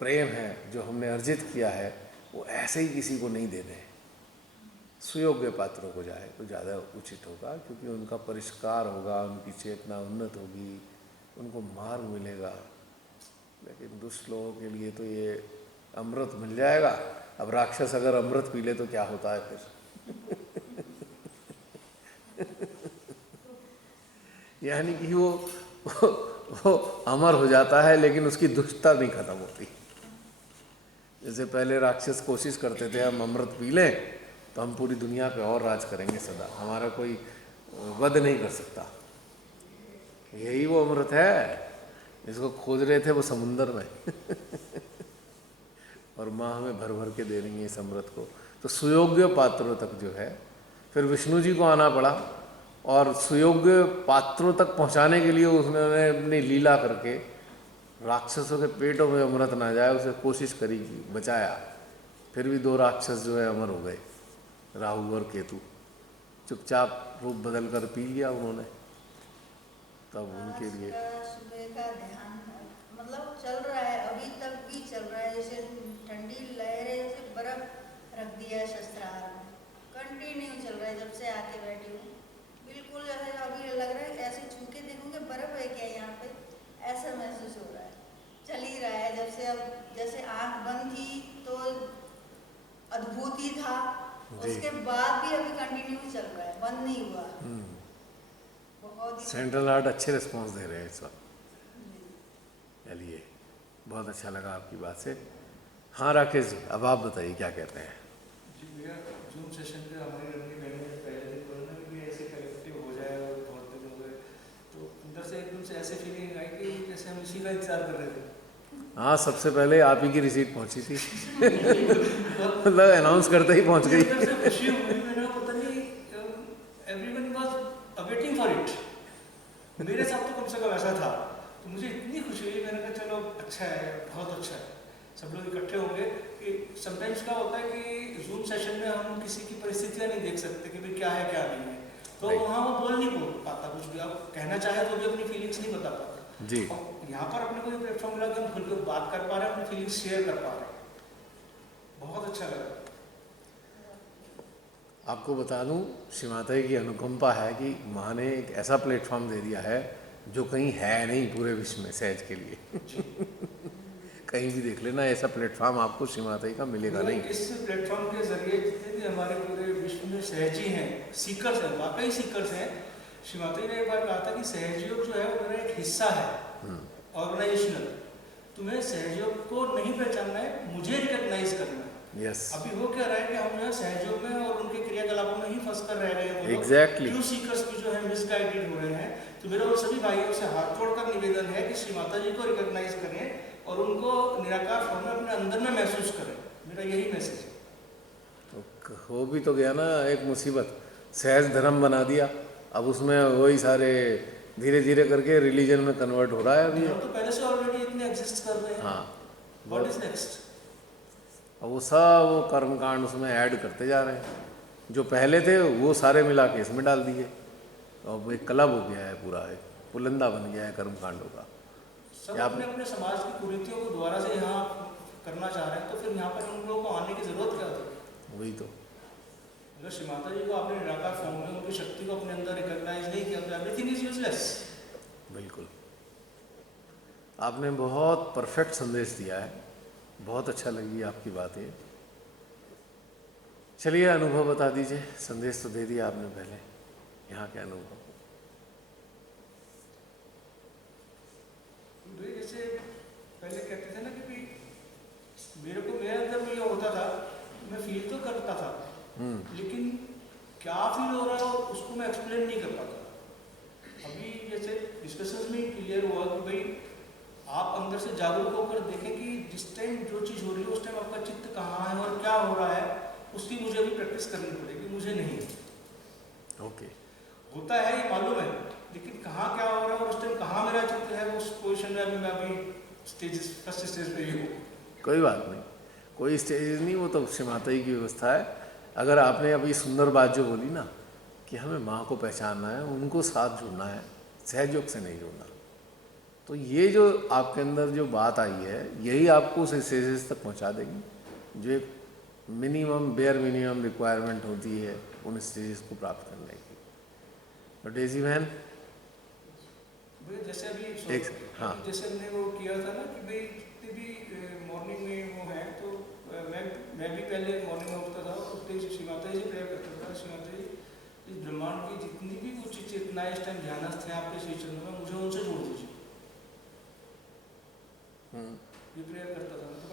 प्रेम है जो हमने अर्जित किया है वो ऐसे ही किसी को नहीं दे दें। सुयोग्य पात्रों को जाए तो ज़्यादा उचित होगा, क्योंकि उनका परिष्कार होगा, उनकी चेतना उन्नत होगी, उनको मार्ग मिलेगा। लेकिन दुष्ट लोगों के लिए तो ये अमृत मिल जाएगा। अब राक्षस अगर अमृत पी ले तो क्या होता है फिर? यानी कि वो अमर हो जाता है, लेकिन उसकी दुष्टता नहीं खत्म होती। जैसे पहले राक्षस कोशिश करते थे हम अमृत पी लें तो हम पूरी दुनिया पे और राज करेंगे सदा, हमारा कोई वध नहीं कर सकता। यही वो अमृत है जिसको खोज रहे थे वो समुंदर में और माँ हमें भर भर के दे रही है इस अमृत को। तो सुयोग्य पात्रों तक जो है, फिर विष्णु जी को आना पड़ा और सुयोग्य पात्रों तक पहुँचाने के लिए उसने अपनी लीला करके राक्षसों के पेटों में अमृत ना जाए उसे कोशिश करी, बचाया। फिर भी 2 राक्षस जो है अमर हो गए, राहु और केतु। चुपचाप रूप बदल कर पी लिया उन्होंने। तब उनके लिए सुबह का ध्यान मतलब चल रहा है, अभी तक भी चल रहा है। जैसे ठंडी लहरें से बर्फ रख दिया है शस्त्रागार में, कंटिन्यू चल रहा है। जब से आके बैठी हूँ बिल्कुल जैसे अभी लग रहा है ऐसे छू के देखूंगे बर्फ है क्या यहाँ पे, ऐसा महसूस हो रहा है। चल ही रहा है जब से, अब जैसे आंख बंद थी तो अद्भुत ही था, उसके बाद भी अभी कंटिन्यू चल रहा है, बंद नहीं हुआ। बहुत ही सेंट्रल हार्ट अच्छे रिस्पॉन्स दे रहे हैं इस वक्त। चलिए, बहुत अच्छा लगा आपकी बात से। हाँ राकेश जी, अब आप बताइए क्या कहते हैं? जी भैया, जूम सेशन पे हमारी रनिंग करने से पहले दिन कोरोना में भी ऐसे कलेक्टिव हो जाए और बहुत दिन हो गए, तो अंदर से एकदम से ऐसे फीलिंग आई कि जैसे हम इसी का इंतजार कर रहे थे। हाँ, सबसे पहले आप ही की रिसीट पहुंची थी मतलब अनाउंस करते ही पहुंच गई। अंदर से खुशी हुई, मैंने कहा पता नहीं everyone was awaiting for it. मेरे साथ तो कम से कम ऐसा था, तो मुझे इतनी खुशी हुई। मैंने कहा चलो अच्छा है, बहुत अच्छा है, सब लोग इकट्ठे होंगे। कि समटाइम्स क्या होता है कि जूम सेशन में हम किसी की परिस्थितियाँ नहीं देख सकते कि भाई क्या है क्या नहीं है, तो वहाँ वो बोल नहीं पाता कुछ भी। आप कहना चाहे तो भी अपनी फीलिंग्स नहीं बता पाता जी। और यहाँ पर अपने को ये प्लेटफॉर्म मिला कि हम खुल कर बात कर पा रहे हैं, अपनी फीलिंग्स शेयर कर पा रहे हैं। बहुत अच्छा लगा। आपको बता दूं, श्री माता की अनुकंपा है कि माँ ने एक ऐसा प्लेटफॉर्म दे दिया है जो कहीं है नहीं पूरे विश्व में सहज के लिए कहीं भी देख लेना, ऐसा प्लेटफॉर्म आपको श्री माता का मिलेगा नहीं। इस प्लेटफॉर्म के जरिए जितने भी हमारे पूरे विश्व में सहजी हैं, सीकर्स हैं, वाकई सीकर्स हैं। श्री माता ने एक बार कहा था कि सहजयोग जो है वो मेरा एक हिस्सा है ऑर्गेनाइजेशनल। तुम्हें सहजयोग को नहीं पहचानना है, मुझे रिकॉग्नाइज करना है। यस अभी वो क्या रहा है कि हम जो है सहयोग में और उनके क्रियाकलापों में ही फंस कर रह गए हैं। Exactly. ट्रू सीकर्स भी जो है मिसगाइडेड हो रहे हैं। तो मेरा उन सभी भाइयों से हाथ जोड़कर निवेदन है कि श्री माता जी को रिकॉग्नाइज करें और उनको निराकार फॉर्म में अपने अंदर में महसूस करें। मेरा यही मैसेज है। तो हो भी तो गया ना एक मुसीबत, सहज धर्म बना दिया, अब उसमें वही सारे धीरे धीरे करके रिलीजन में कन्वर्ट हो रहा है अभी। हम तो पहले से ऑलरेडी इतने एग्जिस्ट कर रहे हैं। हाँ, व्हाट इज नेक्स्ट? अब वो सब वो कर्मकांड उसमें ऐड करते जा रहे हैं, जो पहले थे वो सारे मिला के इसमें डाल दिए। अब एक क्लब हो गया है पूरा, एक पुलिंदा बन गया है कर्मकांडों का। सब क्या अपने अपने समाज की कुरीतियों को दोबारा से यहाँ करना चाह रहे हैं, तो फिर यहाँ पर उन लोगों को आने की जरूरत क्या होती? वही तो, अगर श्री माता जी को आपने निराकार फॉर्म में उनकी शक्ति को अपने अंदर रिकॉग्नाइज नहीं किया तो एवरीथिंग इज यूजलेस। बिल्कुल आपने बहुत परफेक्ट संदेश दिया है, बहुत अच्छा लगी आपकी बातें। चलिए अनुभव बता दीजिए, संदेश तो दे दिया आपने पहले, यहाँ के अनुभव। जैसे पहले कहते थे ना कि भाई मेरे को मेरे अंदर में ये होता था, मैं फील तो करता था, लेकिन क्या फील हो रहा है उसको मैं एक्सप्लेन नहीं कर पाता। अभी जैसे डिस्कशंस में क्लियर हुआ कि भाई आप अंदर से जागरूक होकर देखें कि जिस टाइम जो चीज़ हो रही है उस टाइम आपका चित्त कहाँ है और क्या हो रहा है, उसकी मुझे अभी प्रैक्टिस करनी पड़ेगी। मुझे नहीं ओके, होता है ये मालूम है, लेकिन कहाँ क्या हो रहा है और उस टाइम कहाँ मेरा चित्त है, उस पोजिशन में अभी मैं स्टेजेस फर्स्ट स्टेज पे ही हूँ। कोई बात नहीं, कोई स्टेज नहीं, वो तो श्री माता जी की व्यवस्था है। अगर आपने अभी सुंदर बात जो बोली ना कि हमें माँ को पहचानना है, उनको साथ जुड़ना है, सहयोग से नहीं जुड़ना, तो ये जो आपके अंदर जो बात आई है यही आपको उस स्टेजेस तक पहुंचा देगी जो एक मिनिमम बेयर मिनिमम रिक्वायरमेंट होती है उन स्टेजेस को प्राप्त करने की। तो डेजी बहन जैसे अभी हाँ, जैसे हमने वो किया था ना कि भाई जितने भी मॉर्निंग में वो है, तो मैं भी पहले मॉर्निंग में उठता था और उठते ही श्री माता जी से प्रेयर करता था। श्री माता जी इस ब्रह्मांड की जितनी भी कुछ चेतनाएं इस टाइम ध्यानस्थ हैं आपके श्री चरणों में, मुझे उनसे जोड़ दीजिए। ये प्रेयर करता था, तो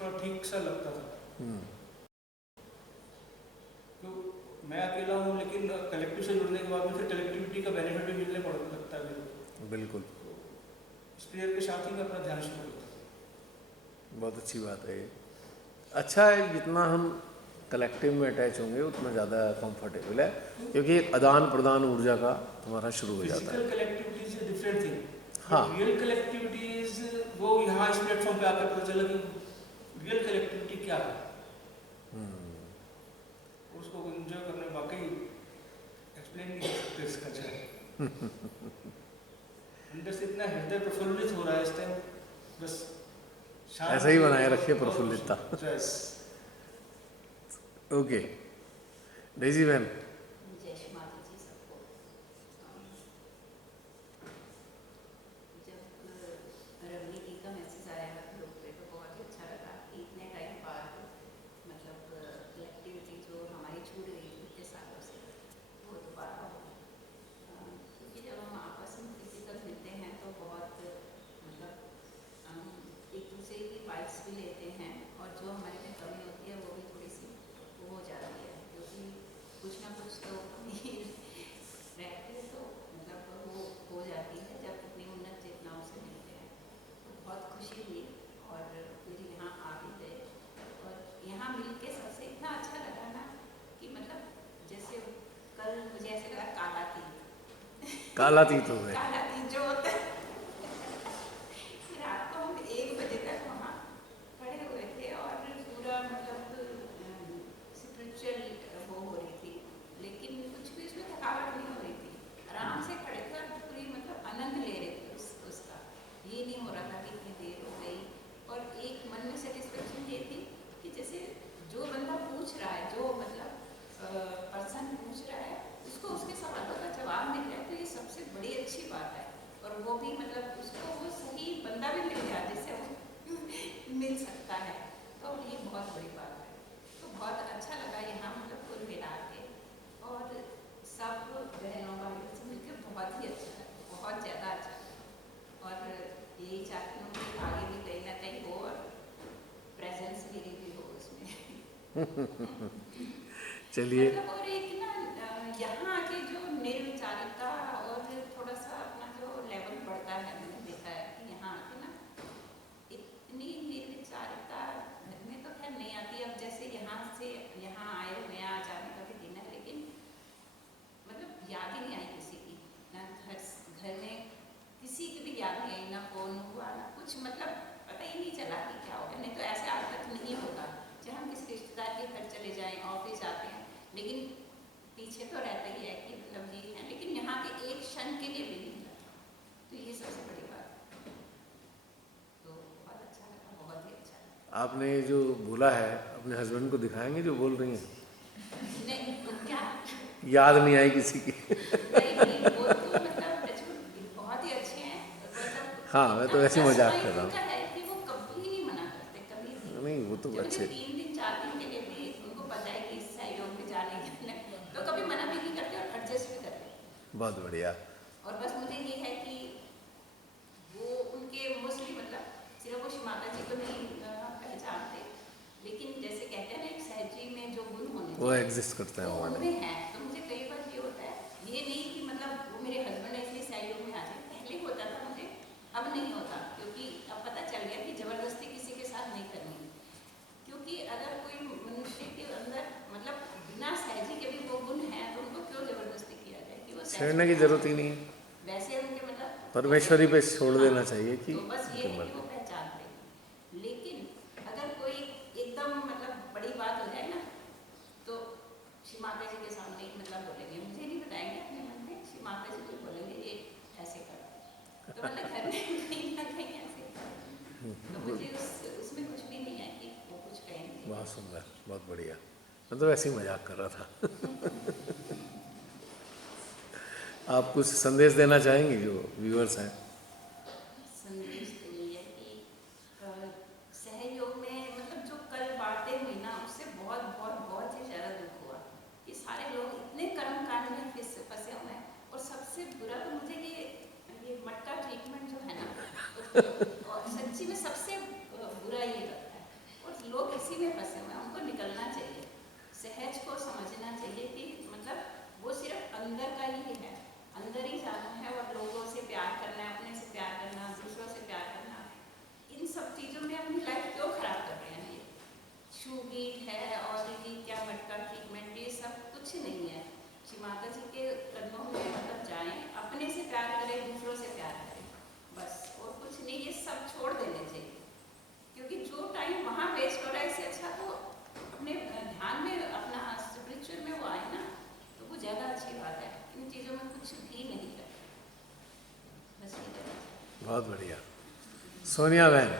बड़ा ठीक सा लगता था। तो मैं अकेला हूँ, लेकिन कलेक्टिव से जुड़ने के बाद में फिर कलेक्टिविटी का बेनिफिट भी मिलने पड़ सकता है मेरे को। बिल्कुल, इस प्रेयर के साथ ही मैं अपना ध्यान शुरू करता हूँ। बहुत अच्छी बात है ये। अच्छा है, जितना हम कलेक्टिव में अटैच होंगे उतना ज़्यादा कंफर्टेबल है, क्योंकि एक आदान प्रदान ऊर्जा का तुम्हारा शुरू हो जाता है। Physical collectivity is different thing. हाँ, रियल कलेक्टिविटीज वो यहाँ इस प्लेटफॉर्म पे आकर पता चला कि रियल कलेक्टिविटी क्या है। उसको एंजॉय करने वाकई एक्सप्लेन नहीं कर सकते इसका चाहे। अंदर से इतना हृदय प्रफुल्लित हो रहा है इस टाइम, बस ऐसा ही बनाए रखिए प्रफुल्लितता। ओके डेजी बहन। जय श्री माता जी सबको। जब रवि जी का मैसेज आया ग्रुप पे तो बहुत ही अच्छा लगा कि इतने टाइम बाद मतलब कलेक्टिविटी जो हमारी छूट गई थी इतने सालों से वो दोबारा हो। क्योंकि जब हम आपस में फिजिकल मिलते हैं तो बहुत मतलब एक दूसरे की वाइब्स भी लेते हैं और जो हमारे में कमी होती है वो भी थोड़ी सी वो हो जाती है, क्योंकि कुछ ना कुछ तो कमी रहती है, तो मतलब वो हो जाती है जब अपनी उन्नत चेतनाओं से मिलते हैं। तो बहुत खुशी हुई और फिर यहाँ आ भी गए और यहाँ मिल के सबसे इतना अच्छा लगा ना कि मतलब जैसे कल मुझे ऐसे लगा काला कालातीत हो गए। काला तीज जो होता है। रात को हम 1 बजे तक वहाँ खड़े हुए थे और पूरा मतलब स्पिरिचुअल वो हो रही थी, लेकिन कुछ भी उसमें थकावट नहीं हो रही थी। आराम से खड़े थे और पूरी मतलब आनंद ले रहे थे उसका। ये नहीं हो रहा था कि इतनी देर हो गई। और एक मन में सेटिस्फेक्शन ये थी कि जैसे जो बंदा पूछ रहा है, जो मतलब पर्सन पूछ रहा है, उसको उसके सवालों का जवाब मिल रहा है, तो ये सबसे बड़ी अच्छी बात है। और वो भी मतलब उसको वो सही बंदा भी मिल गया जिससे वो मिल सकता है, तो ये बहुत बड़ी बात है। तो बहुत अच्छा लगा यहाँ मतलब कुल मिला के, और सब बहनों भाइयों से मिलकर बहुत ही अच्छा लगा, बहुत ज़्यादा अच्छा लगा। और यही चाहती हूँ कि आगे भी कहीं ना कहीं हो और प्रेजेंस मेरी भी हो उसमें। चलिए, मतलब और एक ना यहाँ के जो निर्विचारिता और थोड़ा सा अपना जो लेवल बढ़ता है, मैंने देखा है कि यहाँ आके ना इतनी निर्विचारिता घर में तो खैर नहीं आती। अब जैसे यहाँ से यहाँ आए हुए हैं, आज आने का भी दिन है, लेकिन मतलब याद ही नहीं आई किसी की, ना घर में किसी की भी याद नहीं आई, ना फोन हुआ ना कुछ, मतलब पता ही नहीं चला कि क्या हो गया। नहीं तो ऐसे आज तक नहीं होता, जब हम किसी रिश्तेदार के घर चले जाएं, ऑफिस जाते हैं, लेकिन पीछे तो रहता ही है कि मतलब ये है, लेकिन यहाँ के एक क्षण के लिए भी नहीं लगा। तो ये सबसे बड़ी बात, तो बहुत अच्छा लगा, बहुत ही अच्छा लगा। आपने जो बोला है अपने हस्बैंड को दिखाएंगे जो बोल रही हैं? नहीं तो क्या, याद नहीं आई किसी की। नहीं वो तो मतलब बहुत ही अच्छे हैं, मतलब हाँ, मैं तो ऐसे ही मजाक कर रहा हूँ। उनका है कि वो कभी नहीं मना करते, कभी भी नहीं, वो तो जो मुझे अच्छे। 3 दिन 4 दिन के लिए भी उनको पता है कि इस सहयोग में जाने के तो कभी मना भी नहीं करते और एडजस्ट भी करते। बहुत बढ़िया। और बस मुझे ये है कि वो उनके मोस्टली मतलब सिर्फ वो माता जी को नहीं पहचानते, लेकिन जैसे कहते हैं ना एक सहज जी में जो गुण होने वो एग्जिस्ट करते हैं वो वो। उनमें है। तो मुझे कई बार ये होता है, ये नहीं कि मतलब वो मेरे हस्बैंड इसलिए सहयोग में आ जाए, पहले होता था मुझे, अब नहीं होता, क्योंकि अब पता चल गया कि जबरदस्ती किसी के साथ नहीं करनी। क्योंकि अगर कोई मनुष्य के अंदर मतलब बिना सहजी के भी वो गुण है, तो उनको क्यों जबरदस्ती किया जाए कि वो छेड़ने की जरूरत ही नहीं है, वैसे उनके मतलब परमेश्वरी पे छोड़ देना चाहिए कि तो बस ये है उनकी कि वो पहचानते हैं। लेकिन अगर कोई एकदम मतलब बड़ी बात हो जाए ना, तो श्री माता जी के सामने मतलब बोलेंगे, मुझे नहीं बताएंगे अपने मन में, श्री माता जी को बोलेंगे ये ऐसे कर, तो मतलब घर में कहीं ना कहीं ऐसे कर। तो मुझे उसमें कुछ भी नहीं है कि वो कुछ कहेंगे। बहुत सुंदर, बहुत बढ़िया। मैं तो वैसे ही मजाक कर रहा था। आप कुछ संदेश देना चाहेंगे जो व्यूअर्स हैं? संदेश तो ये है कि सहयोग में मतलब जो कल बातें हुई ना, उससे बहुत बहुत बहुत ही ज़्यादा दुख हुआ कि सारे लोग इतने कर्म कांड में फंसे हुए हैं। और सबसे बुरा तो मुझे ये मटका ट्रीटमेंट जो है ना, और सच्ची में सबसे बुरा ये लगता है। और लोग इसी में फंसे हुए हैं, उनको निकलना चाहिए, सहज को समझना चाहिए कि मतलब वो सिर्फ अंदर का ही है, अंदर ही जाना है और लोगों से प्यार करना है, अपने से प्यार करना, दूसरों से प्यार करना। इन सब चीज़ों में अपनी लाइफ क्यों खराब कर रहे हैं? ये छूगीट है और ये क्या मटका ट्रीटमेंट, ये सब कुछ नहीं है। श्री माता जी के कदमों में मतलब जाएं, अपने से प्यार करें, दूसरों से प्यार करें, बस और कुछ नहीं। ये सब छोड़ देने चाहिए, क्योंकि जो टाइम वहाँ वेस्ट हो रहा है, इससे अच्छा तो अपने ध्यान में अपना स्पिरिचुअल में वो आए ना, तो वो ज़्यादा अच्छी बात है। इन चीज़ों में कुछ भी नहीं है, बस ये। बहुत बढ़िया। सोनिया बहन,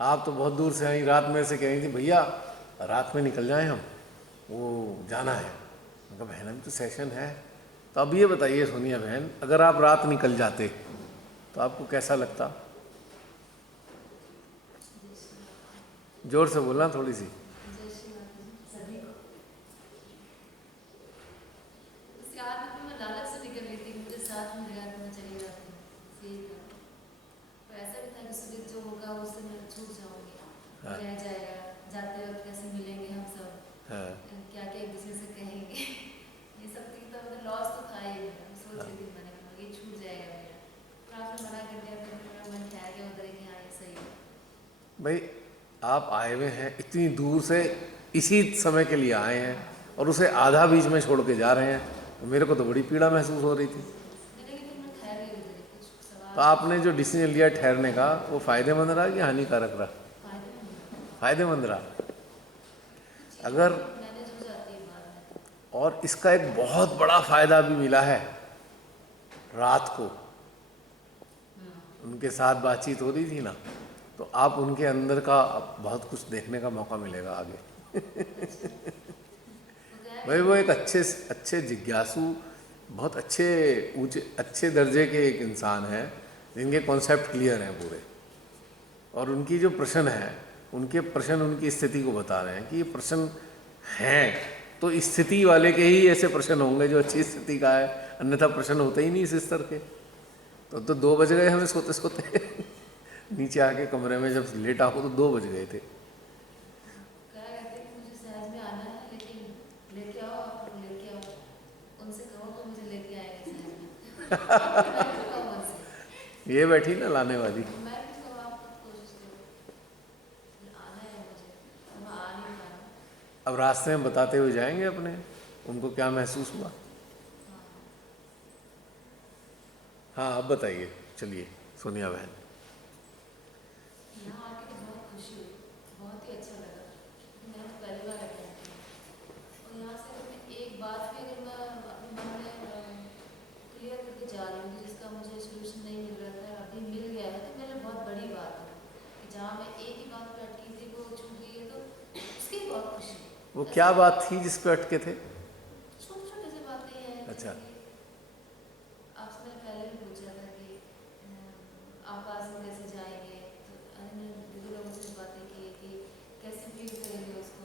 आप तो बहुत दूर से आई, रात में से कह रही थी भैया रात में निकल जाएं हम, वो जाना है। मैं कहा बहन अभी तो सेशन है। तो अब ये बताइए सोनिया बहन, अगर आप रात निकल जाते तो आपको कैसा लगता? जोर से बोलना थोड़ी सी। लालच से निकल लेती, मुझे साथ में लगा के मैं चली जाती, सही था। तो ऐसा भी था कि सुबह जो होगा उससे मैं छूट जाऊंगी, हाँ। रह जाएगा, जाते वक्त कैसे मिलेंगे हम सब, हाँ। क्या क्या एक दूसरे से कहेंगे। ये सब चीज़ तो मतलब लॉस तो था ही मेरा, मैं सोच रही थी मैंने ये छूट जाएगा मेरा, पर आपने मना कर दिया, फिर मेरा मन ठहर गया उधर कि हाँ ये सही है। भाई आप आए हुए हैं इतनी दूर से, इसी समय के लिए आए हैं और उसे आधा बीच में छोड़ के जा रहे हैं, तो मेरे को तो बड़ी पीड़ा महसूस हो रही थी। तो आपने जो डिसीजन लिया ठहरने का, वो फायदेमंद रहा कि हानिकारक रहा? फायदेमंद रहा। अगर और इसका एक बहुत बड़ा फायदा भी मिला है, रात को उनके साथ बातचीत हो रही थी ना, तो आप उनके अंदर का बहुत कुछ देखने का मौका मिलेगा आगे। भाई वो एक अच्छे जिज्ञासु, बहुत अच्छे दर्जे के एक इंसान हैं, जिनके कॉन्सेप्ट क्लियर हैं पूरे, और उनकी जो प्रश्न है, उनके प्रश्न उनकी स्थिति को बता रहे हैं कि ये प्रश्न हैं, तो स्थिति वाले के ही ऐसे प्रश्न होंगे जो अच्छी स्थिति का है, अन्यथा प्रश्न होते ही नहीं इस स्तर के। तो 2 बज गए हमें सोते सोते। नीचे आके कमरे में जब लेटा हो तो 2 बज गए थे। मैं भी कहूँ उनसे, ये बैठी ना लाने वाली। मैं भी कहूँ आप खुद कोशिश करो, आना है मुझे, मैं आ नहीं पा रहा हूँ। अब रास्ते में बताते हुए जाएंगे अपने, उनको क्या महसूस हुआ। हाँ अब बताइए, चलिए सोनिया बहन। यहाँ आके तो बहुत खुशी हुई, बहुत ही अच्छा लगा, क्योंकि मैंने तो पहली बार अटेंड किया। और यहाँ से अगर मैं एक बात भी अगर मैं अपने मन में क्लियर करके जा रही हूँ कि जिसका मुझे सोल्यूशन नहीं मिल रहा था, अभी मिल गया है, तो मेरे लिए बहुत बड़ी बात है कि जहाँ मैं एक ही बात पर अटकी थी वो छूट गई है, तो उसकी बहुत खुशी है। वो क्या बात थी जिस पे अटके थे? छोटे छोटे से बातें ही हैं। अच्छा। जैसे कि आपसे मैंने पहले भी पूछा था कि आप पास में कैसे जाएंगे, तो मैंने दीदी लोगों से बातें की कि कैसे फील करेंगे उसको,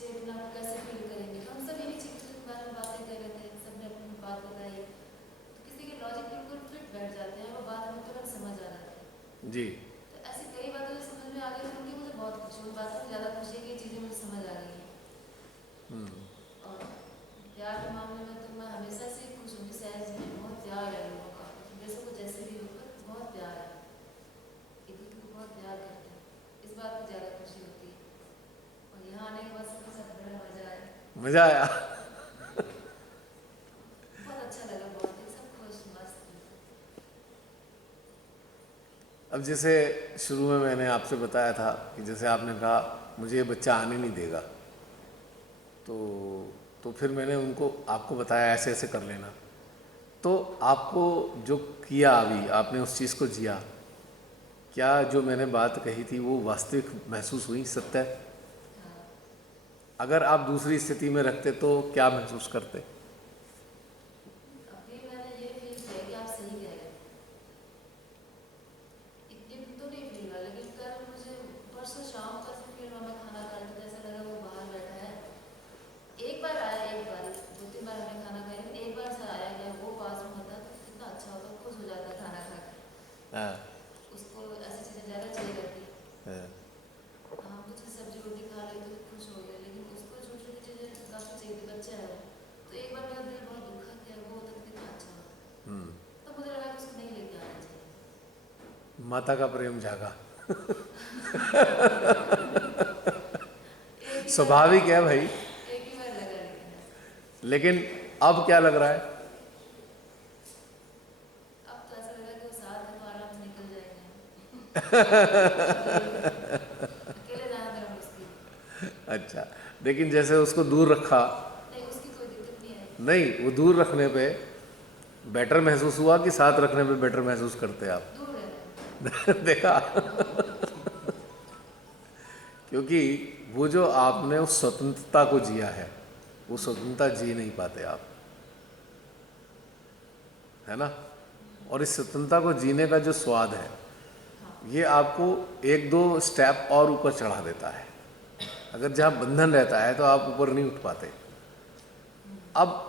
चेतना को कैसे फील करेंगे, तो हम सब यही चीज़ के बारे में बातें कर रहे थे, सबने अपनी बात बताई, तो किसी के लॉजिक बिल्कुल फिट बैठ जाते हैं, वो बात हमें तुरंत समझ आ जाती है। जी। तो ऐसी कई बातें जो समझ में आ गई, उनकी मुझे बहुत खुशी, उन बातों में ज़्यादा खुशी है कि ये चीज़ें मुझे समझ आ गई हैं। और प्यार के मामले में तो मैं हमेशा से ही खुश हूँ कि सहज में बहुत प्यार है लोगों का, जैसे को जैसे भी होकर बहुत प्यार है, एक दूसरे को बहुत प्यार करते हैं, इस बात की ज़्यादा खुशी होती है। और यहाँ आने के बाद सबके साथ बड़ा मज़ा आया, मजा आया। बहुत अच्छा लगा, बहुत ही सब खुश मस्त। अब जैसे शुरू में मैंने आपसे बताया था कि जैसे आपने कहा मुझे ये बच्चा आने नहीं देगा, तो फिर मैंने उनको आपको बताया ऐसे ऐसे कर लेना। तो आपको जो किया अभी आपने उस चीज़ को जिया, क्या जो मैंने बात कही थी वो वास्तविक महसूस हुई, सत्य है? अगर आप दूसरी स्थिति में रखते तो क्या महसूस करते? अभी मैंने ये फील किया कि आप सही कह रहे हैं, इतने दिन तो नहीं फील हुआ, लेकिन कल मुझे परसों शाम का से फील हुआ, मैं खाना खा रही थी, ऐसा लगा वो बाहर बैठा है, एक बार आया, एक बार 2-3 बार हमने खाना खाया, लेकिन एक बार से आया गया, वो पास में होता तो कितना अच्छा होता, खुश हो जाता खाना खा के। हाँ। उसको ऐसी चीज़ें ज़्यादा चाहिए करती, हाँ। हम कुछ सब्जी रोटी खा रहे तो खुश हो गए, लेकिन उसको छोटी छोटी चीज़ें काफ़ी चाहिए थी, बच्चा है वो, तो एक बार मेरा दिल बहुत दुखा कि वो होता तो कितना अच्छा होता, तो मुझे लगा कि उसको नहीं लेके आना चाहिए। माता का प्रेम जागा। एक ही स्वाभाविक है भाई। एक ही बार लगा, लेकिन अब क्या लग रहा है? अब तो ऐसा लगा कि वो साथ है तो आराम से निकल जाएंगे। अकेले जाना था मुश्किल। अच्छा, लेकिन जैसे उसको दूर रखा, नहीं, उसकी कोई दिक्कत नहीं आई। नहीं वो दूर रखने पे बेटर महसूस हुआ कि साथ रखने पे बेटर महसूस करते आप? दूर रहना है। देखा। क्योंकि वो जो आपने उस स्वतंत्रता को जिया है, वो स्वतंत्रता जी नहीं पाते आप, है ना? और इस स्वतंत्रता को जीने का जो स्वाद है, ये आपको 1-2 स्टेप और ऊपर चढ़ा देता है। अगर जहाँ बंधन रहता है तो आप ऊपर नहीं उठ पाते। अब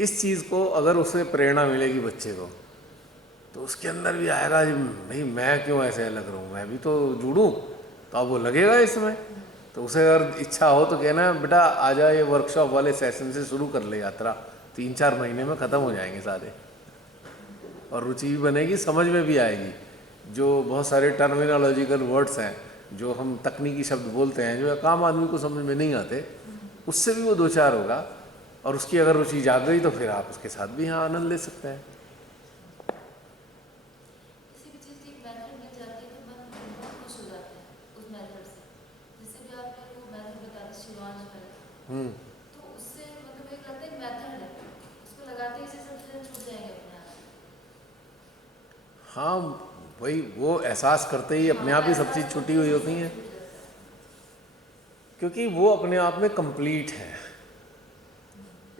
इस चीज़ को अगर उसे प्रेरणा मिलेगी बच्चे को, तो उसके अंदर भी आएगा जी भाई मैं क्यों ऐसे लग रहा हूँ, मैं भी तो जुड़ूँ, तो अब वो लगेगा इसमें। तो उसे अगर इच्छा हो तो कहना बेटा आ जा, ये वर्कशॉप वाले सेशन से शुरू कर ले यात्रा, 3-4 महीने में ख़त्म हो जाएंगे सारे, और रुचि भी बनेगी, समझ में भी आएगी। जो बहुत सारे टर्मिनोलॉजिकल वर्ड्स हैं जो हम तकनीकी शब्द बोलते हैं, जो एक आम आदमी को समझ में नहीं आते, उससे भी वो 2-4 होगा, और उसकी अगर रुचि जाग गई तो फिर आप उसके साथ भी यहाँ आनंद ले सकते हैं। किसी भी चीज़ की एक मेथड मिल जाती है तो मन बहुत खुश हो जाते हैं उस मेथड से। जैसे भी आपने वो मेथड बता दी शिवांश वाला, तो उससे मतलब एक लगता है मेथड है, उसको लगाते ही से सब चीज़ें छूट जाएंगे अपने आप। हाँ वही, वो एहसास करते ही अपने आप ही सब चीज़ छूटी हुई होती हैं, क्योंकि वो अपने आप में कंप्लीट है।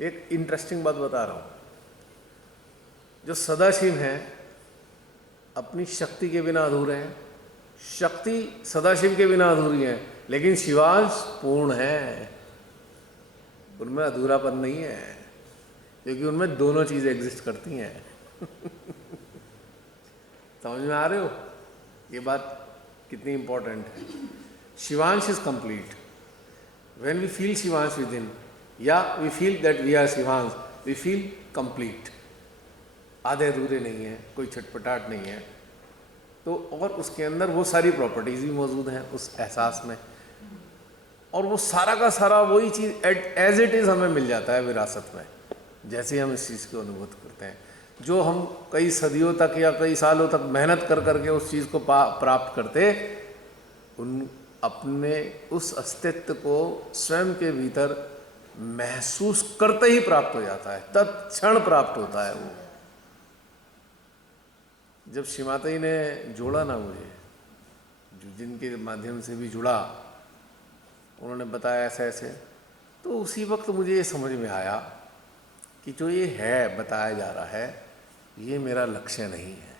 एक इंटरेस्टिंग बात बता रहा हूँ, जो सदाशिव हैं अपनी शक्ति के बिना अधूरे हैं, शक्ति सदाशिव के बिना अधूरी है, लेकिन शिवांश पूर्ण है, उनमें अधूरापन नहीं है, क्योंकि उनमें दोनों चीज़ें एग्जिस्ट करती हैं। समझ में आ रहे हो ये बात कितनी इंपॉर्टेंट है? Shivansh is complete. When we feel Shivansh within, या we feel that we are Shivansh, we feel complete, आधे अधूरे नहीं हैं, कोई छटपटाहट नहीं है। तो और उसके अंदर वो सारी प्रॉपर्टीज़ भी मौजूद हैं उस एहसास में, और वो सारा का सारा वही चीज़ एज इट इज़ हमें मिल जाता है विरासत में, जैसे हम इस चीज़ को अनुभूत करते हैं। जो हम कई सदियों तक या कई सालों तक मेहनत कर करके उस चीज़ को प्राप्त करते, उन अपने उस अस्तित्व को स्वयं के भीतर महसूस करते ही प्राप्त हो जाता है, तत्क्षण प्राप्त होता है वो। जब श्रीमाता जी ने जोड़ा ना मुझे, जो जिनके माध्यम से भी जुड़ा, उन्होंने बताया ऐसे ऐसे, तो उसी वक्त मुझे ये समझ में आया कि जो ये है बताया जा रहा है, ये मेरा लक्ष्य नहीं है।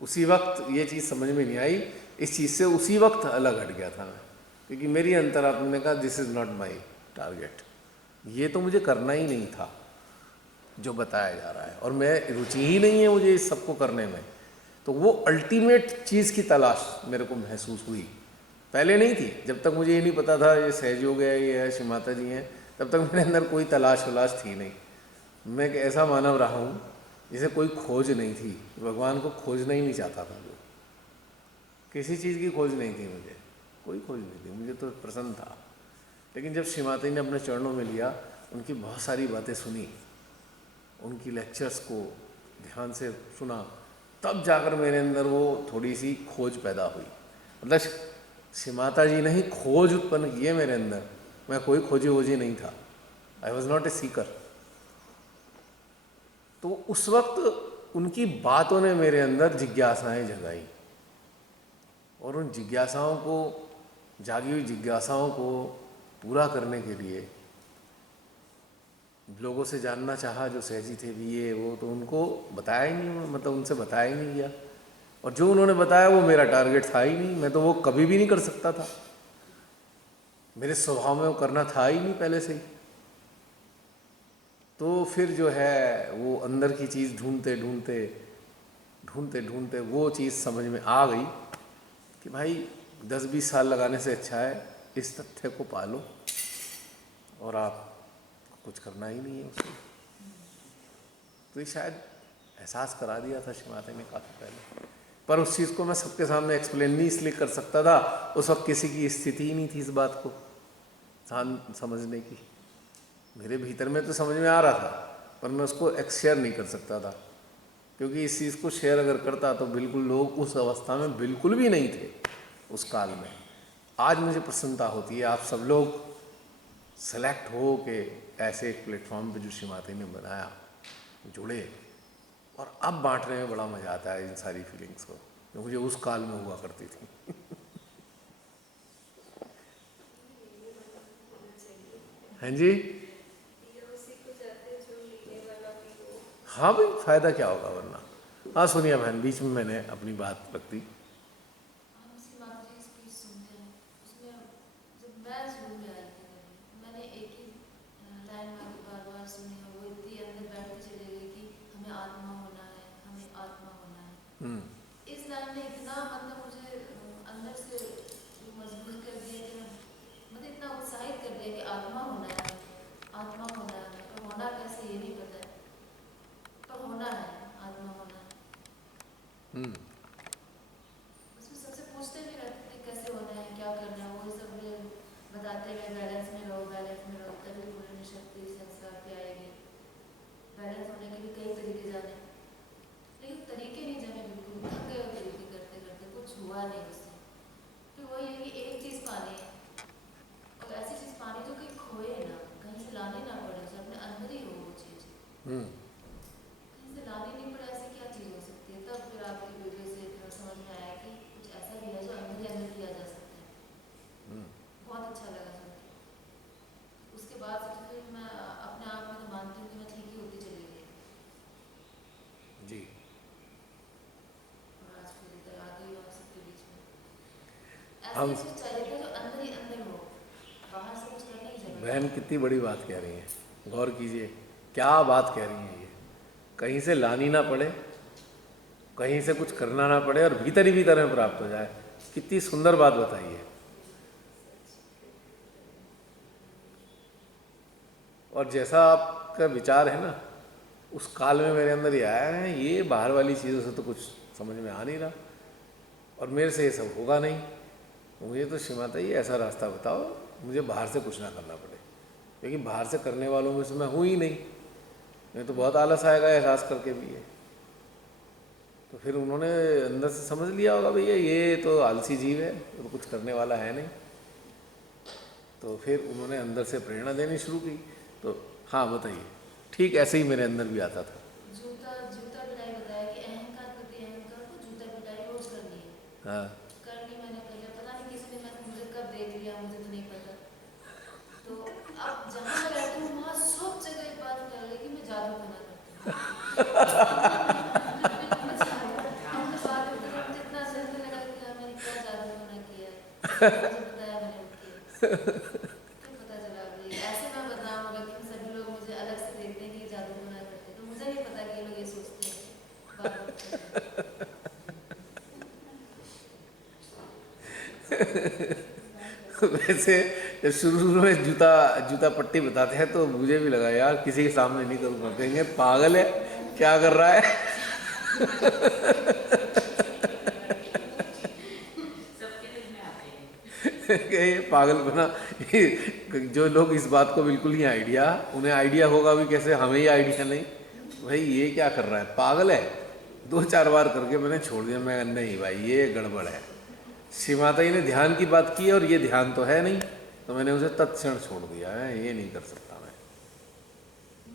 उसी वक्त ये चीज़ समझ में नहीं आई, इस चीज़ से उसी वक्त अलग हट गया था मैं, क्योंकि मेरी अंतरात्मा ने कहा this is not my target, ये तो मुझे करना ही नहीं था जो बताया जा रहा है, और मैं रुचि ही नहीं है मुझे इस सबको करने में। तो वो अल्टीमेट चीज़ की तलाश मेरे को महसूस हुई, पहले नहीं थी। जब तक मुझे ये नहीं पता था ये सहयोग है, ये है, श्रीमाता जी हैं, तब तक मेरे अंदर कोई तलाश वलाश थी नहीं। मैं एक ऐसा मानव रहा हूँ जिसे कोई खोज नहीं थी, भगवान को खोजना ही नहीं चाहता था, जो किसी चीज़ की खोज नहीं थी, मुझे कोई खोज नहीं थी, मुझे तो प्रसन्न था। लेकिन जब श्रीमाता जी ने अपने चरणों में लिया, उनकी बहुत सारी बातें सुनी, उनकी लेक्चर्स को ध्यान से सुना, तब जाकर मेरे अंदर वो थोड़ी सी खोज पैदा हुई। मतलब श्रीमाता जी ने ही खोज उत्पन्न की है मेरे अंदर, मैं कोई खोजी वोजी नहीं था, I was not a Sikar. तो उस वक्त उनकी बातों ने मेरे अंदर जिज्ञासाएं जगाई, और उन जिज्ञासाओं को, जागी हुई जिज्ञासाओं को पूरा करने के लिए लोगों से जानना चाहा, जो सहजी थे भी ये वो, तो उनको बताया ही नहीं, मतलब उनसे बताया ही नहीं गया, और जो उन्होंने बताया वो मेरा टारगेट था ही नहीं, मैं तो वो कभी भी नहीं कर सकता था, मेरे स्वभाव में वो करना था ही नहीं पहले से ही। तो फिर जो है वो अंदर की चीज़ ढूंढते ढूंढते ढूंढते ढूंढते वो चीज़ समझ में आ गई कि भाई 10-20 साल लगाने से अच्छा है इस तथ्य को पालो, और आप कुछ करना ही नहीं है उसमें। तो ये शायद एहसास करा दिया था श्रीमाता ने काफ़ी पहले, पर उस चीज़ को मैं सबके सामने एक्सप्लेन नहीं इसलिए कर सकता था, उस वक्त किसी की स्थिति ही नहीं थी इस बात को समझने की। मेरे भीतर में तो समझ में आ रहा था, पर मैं उसको शेयर नहीं कर सकता था, क्योंकि इस चीज़ को शेयर अगर करता तो बिल्कुल लोग उस अवस्था में बिल्कुल भी नहीं थे उस काल में। आज मुझे प्रसन्नता होती है आप सब लोग सेलेक्ट हो के ऐसे एक प्लेटफॉर्म पे जो श्रीमाता ने बनाया जुड़े, और अब बांटने में बड़ा मज़ा आता है इन सारी फीलिंग्स को जो मुझे उस काल में हुआ करती थी। हाँ जी, हाँ भाई फ़ायदा क्या होगा वरना। हाँ सुनिए बहन, बीच में मैंने अपनी बात रख दी। इस लाइन ने इतना मतलब मुझे अंदर से मजबूर कर दिया कि मतलब इतना उत्साहित कर दिया कि आत्मा होना है, आत्मा होना है, पर होना कैसे ये नहीं पता है, पर होना है, आत्मा होना है। उसमें सबसे पूछते भी रहते थे कैसे होना है, क्या करना है, वो सब बताते हुए बैलेंस में रहो, बैलेंस में रहो, तभी पूर्ण शक्ति संस्कार पे आएगी। बैलेंस होने के भी कई तरीके जाने, लेकिन तरीके नहीं जाने, बिल्कुल थक गए हो तरीके करते करते, कुछ हुआ नहीं उससे। तो वही है कि एक चीज़ पानी है, और ऐसी चीज़ पानी जो कहीं खोए ना, कहीं से लाने ना पड़े, उसे अपने अंदर ही हो वो चीज़, कहीं से लानी नहीं पड़े, ऐसी क्या चीज़ हो सकती है। तब फिर आपकी वीडियो से फिर समझ में आया कि कुछ ऐसा भी है जो अंदर ही अंदर किया जा सकता है। बहुत अच्छा लगा सुन के। उसके बाद से फिर मैं अपने आप में तो मानती हूँ कि मैं ठीक ही होती चली गई जी। और आज फिर इधर आ गई आप सबके बीच में। हम ऐसी चीज़ चाहिए था जो अंदर ही अंदर हो, बाहर से कुछ करने की जरूरत बहन कितनी बड़ी बात कह रही हैं, गौर कीजिए क्या बात कह रही हैं ये। कहीं से लानी ना पड़े, कहीं से कुछ करना ना पड़े, और भीतर ही भीतर में प्राप्त हो जाए। कितनी सुंदर बात बताई है। और जैसा आपका विचार है ना, उस काल में मेरे अंदर ये आया है, ये बाहर वाली चीज़ों से तो कुछ समझ में आ नहीं रहा और मेरे से ये सब होगा नहीं। मुझे तो श्री माता जी ऐसा रास्ता बताओ, मुझे बाहर से कुछ ना करना पड़े, क्योंकि बाहर से करने वालों में से मैं हूँ ही नहीं। मैं तो बहुत आलस आएगा एहसास करके भी है। तो फिर उन्होंने अंदर से समझ लिया होगा भैया ये तो आलसी जीव है, तो कुछ करने वाला है नहीं। तो फिर उन्होंने अंदर से प्रेरणा देनी शुरू की। तो हाँ बताइए, ठीक ऐसे ही मेरे अंदर भी आता था। जूता पिटाई बताया कि अहंकार प्रति अहंकार को जूता पिटाई रोज करनी है। हाँ करनी मैंने कर लिया, पता नहीं किसी ने मुझे कब देख लिया, मुझे तो नहीं पता। तो अब जहाँ मैं रहती हूँ वहाँ सब जगह ये बात कर ले कि मैं जादू बना करती हूँ। इतना जल्दी लगा कि मैंने क्या जादू बना किया है, मुझे बताया मैंने उनके तो पता चला अभी ऐसे मैं बदनाम होगा कि सभी लोग मुझे अलग से देखते हैं कि ये जादू बना करते हैं। तो मुझे नहीं पता कि ये लोग ये सोचते हैं। वैसे जब शुरू में जूता पट्टी बताते हैं तो मुझे भी लगा यार किसी के सामने नहीं करूँगा, कहेंगे पागल है क्या कर रहा है। सबके दिल में आते हैं। कि ये पागल बना, जो लोग इस बात को बिल्कुल ही आइडिया, उन्हें आइडिया होगा भी कैसे, हमें ही आइडिया नहीं, भाई ये क्या कर रहा है, पागल है। 2-4 बार करके मैंने छोड़ दिया। मैं नहीं भाई ये गड़बड़ है। श्री माता जी ने ध्यान की बात की और ये ध्यान तो है नहीं, तो मैंने उसे तत्क्षण छोड़ दिया है, ये नहीं कर सकता मैं।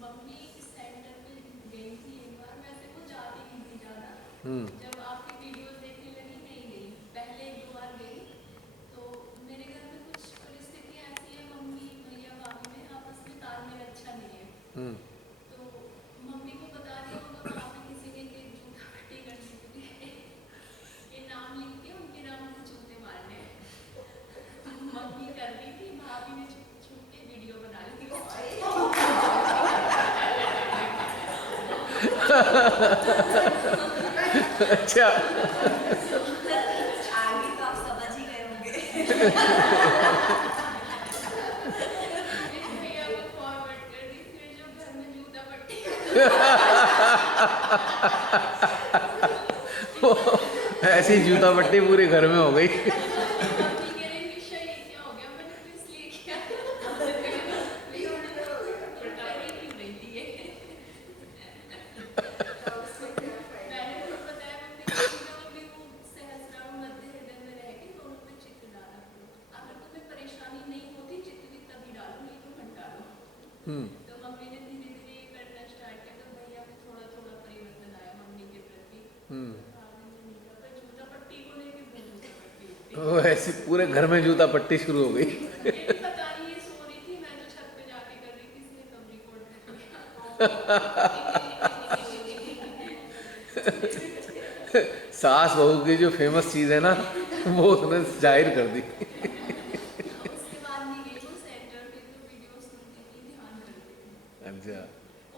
मम्मी सेंटर पे गई थी एक बार, वैसे वो जाती नहीं थी ज़्यादा। जब आपकी वीडियोस देखने लगी नहीं गई, पहले 1-2 बार गई। तो मेरे घर में कुछ परिस्थितियाँ ऐसी है, मम्मी भैया भाभी में आपस में तालमेल अच्छा नहीं है। तो मम्मी को बता दिया होगा वहाँ पे किसी ने कि जूता पट्टी करने के लिए ये नाम लिख के उनके नाम को जूते मारने हैं। मम्मी कर रही थी, भाभी ने छुप के वीडियो बना ली थी। अच्छा आगे तो आप समझ ही गए होंगे। भैया को फॉरवर्ड कर दी, फिर जो घर में जूता पट्टी ऐसी जूता पट्टी पूरे घर में हो गई। मम्मी कह रही निशा ये क्या हो गया, मैंने तो इसलिए किया। पटाई क्यों नहीं दी है? मैंने तो बताया मम्मी को सहस्राम मध्य हृदय में रह के दोनों पे चित्र डाला करो। अगर तुम्हें परेशानी नहीं होती चित्र भी तभी डालो, नहीं तो मत डालो। तो मम्मी ने धीरे धीरे ये करना स्टार्ट किया, तो भैया में थोड़ा थोड़ा परिवर्तन आया मम्मी के प्रति। पर जूता पट्टी को लेके बहुत जूता पट्टी होती है। तो ऐसी पूरे घर में जूता पट्टी शुरू हो गई। ये भी पता नहीं, ये सो रही थी, मैं तो छत पे जाके कर रही थी, इसलिए तब रिकॉर्ड कर लिया। सास बहू की जो फेमस चीज़ है ना, वो उसने जाहिर कर दी। उसके बाद नहीं गई वो सेंटर पे, तो वीडियो सुनती थी, ध्यान करती थी। अच्छा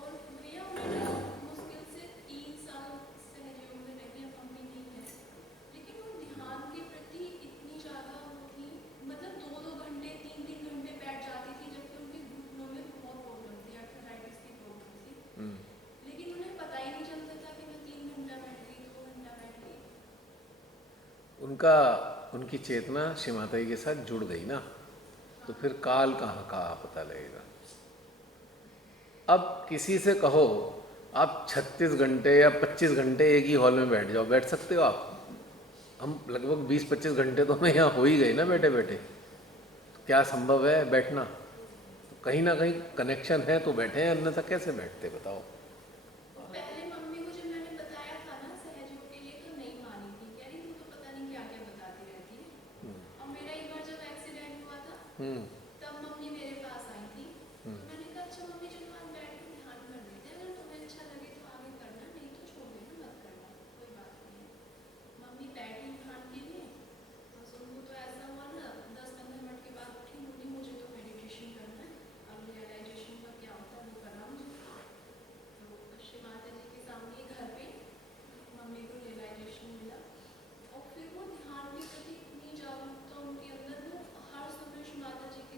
और भैया मैंने मुश्किल से 3 साल सहयोग में रही, मम्मी नहीं है, लेकिन वो ध्यान के प्रति इतनी ज़्यादा वो थी, मतलब 2-2 घंटे 3-3 घंटे बैठ जाती थी, जबकि उनके घुटनों में बहुत प्रॉब्लम थी, आर्थराइटिस की प्रॉब्लम थी। लेकिन उन्हें पता ही नहीं चलता था कि मैं 3 घंटा बैठ गई, 2 घंटा बैठ गई। उनकी चेतना श्री माता जी के साथ जुड़ गई ना, तो फिर काल कहाँ का पता लगेगा। अब किसी से कहो आप 36 घंटे या 25 घंटे एक ही हॉल में बैठ जाओ, बैठ सकते हो आप? हम लगभग 20-25 घंटे तो हमें यहाँ हो ही गए ना बैठे बैठे। तो क्या संभव है बैठना? तो कहीं ना कहीं कनेक्शन है तो बैठे हैं, अन्यथा कैसे बैठते बताओ। पहले मम्मी को जब मैंने बताया था ना सहयोग के लिए, तो नहीं मानी थी, कह रही तू तो पता नहीं क्या क्या बताती रहती है। और मेरा एक बार जब एक्सीडेंट हुआ था, तब मम्मी मेरे पास आई थी। तो मैंने कहा अच्छा मम्मी चलो आज बैठ के ध्यान कर लेते हैं, अगर तुम्हें अच्छा लगे तो आगे करना, नहीं तो छोड़ देना, मत करना, कोई बात नहीं है। मम्मी बैठी ध्यान के लिए, बस उनको तो ऐसा हुआ ना 10-15 मिनट के बाद उठी, बोली मुझे तो मेडिटेशन करना है, अब रियलाइजेशन का क्या होता है वो करना मुझे। तो श्री माता जी के सामने घर पे मम्मी को रियलाइजेशन मिला, और फिर वो ध्यान के प्रति इतनी जागरूकता उनके अंदर, वो हर सुबह श्री माता जी के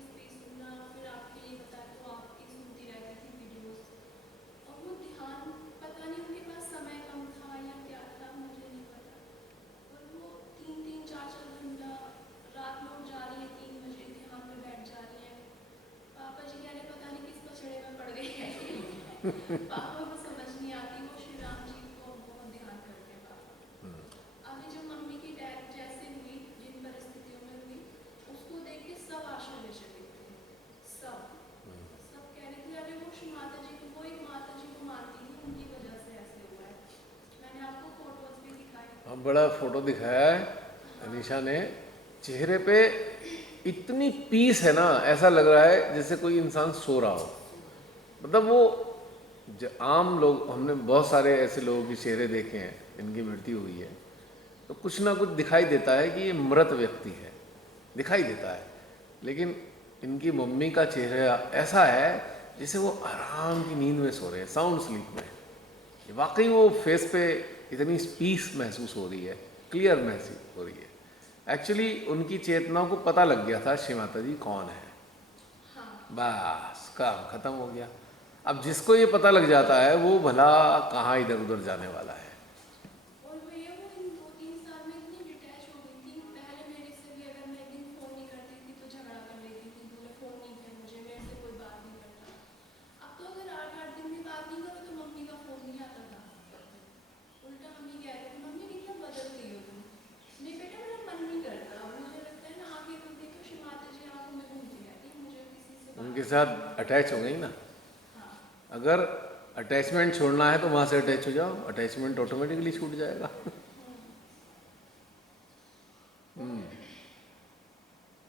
पापा को समझ नहीं आती, वो श्री राम जी को बहुत ध्यान करते हैं पापा। अभी जो मम्मी की डेथ जैसे हुई, जिन परिस्थितियों में हुई, उसको देख के सब आश्चर्यचकित थे, सब कह रहे थे अरे वो श्री माता जी को, वो एक माता जी को मानती थी, उनकी वजह से ऐसे हुआ है। मैंने आपको फोटोज भी दिखाई। हाँ, बड़ा फोटो दिखाया है अनीशा ने। चेहरे पे इतनी पीस है ना, ऐसा लग रहा है जैसे कोई इंसान सो रहा हो। मतलब वो आम लोग, हमने बहुत सारे ऐसे लोगों के चेहरे देखे हैं इनकी मृत्यु हुई है, तो कुछ ना कुछ दिखाई देता है कि ये मृत व्यक्ति है, दिखाई देता है। लेकिन इनकी मम्मी का चेहरा ऐसा है जैसे वो आराम की नींद में सो रहे हैं, साउंड स्लीप में। वाकई वो फेस पे इतनी पीस महसूस हो रही है, क्लियर महसूस हो रही है। एक्चुअली उनकी चेतनाओं को पता लग गया था श्री माता जी कौन है, बस काम खत्म हो गया। अब जिसको ये पता लग जाता है वो भला कहाँ इधर उधर जाने वाला है। और भैया वो इन 2-3 साल में इतनी डिटैच हो गई थी। पहले मेरे से भी अगर मैं एक दिन फोन नहीं करती थी तो झगड़ा कर लेती थी, बोले फोन नहीं किया मुझे, मेरे से कोई बात नहीं करता। अब तो अगर 8-8 दिन भी बात नहीं करो तो मम्मी का फोन नहीं आता था। उल्टा हम ही कह रहे थे मम्मी कितना बदल गई हो तुम। नहीं बेटा मेरा मन नहीं करता, मुझे लगता है ना आगे तुम देखो श्री माता जी आंखों में घूमती रहती, मुझे किसी से उनके साथ अटैच हो गई ना। अगर अटैचमेंट छोड़ना है तो वहाँ से अटैच हो जाओ, अटैचमेंट ऑटोमेटिकली छूट जाएगा।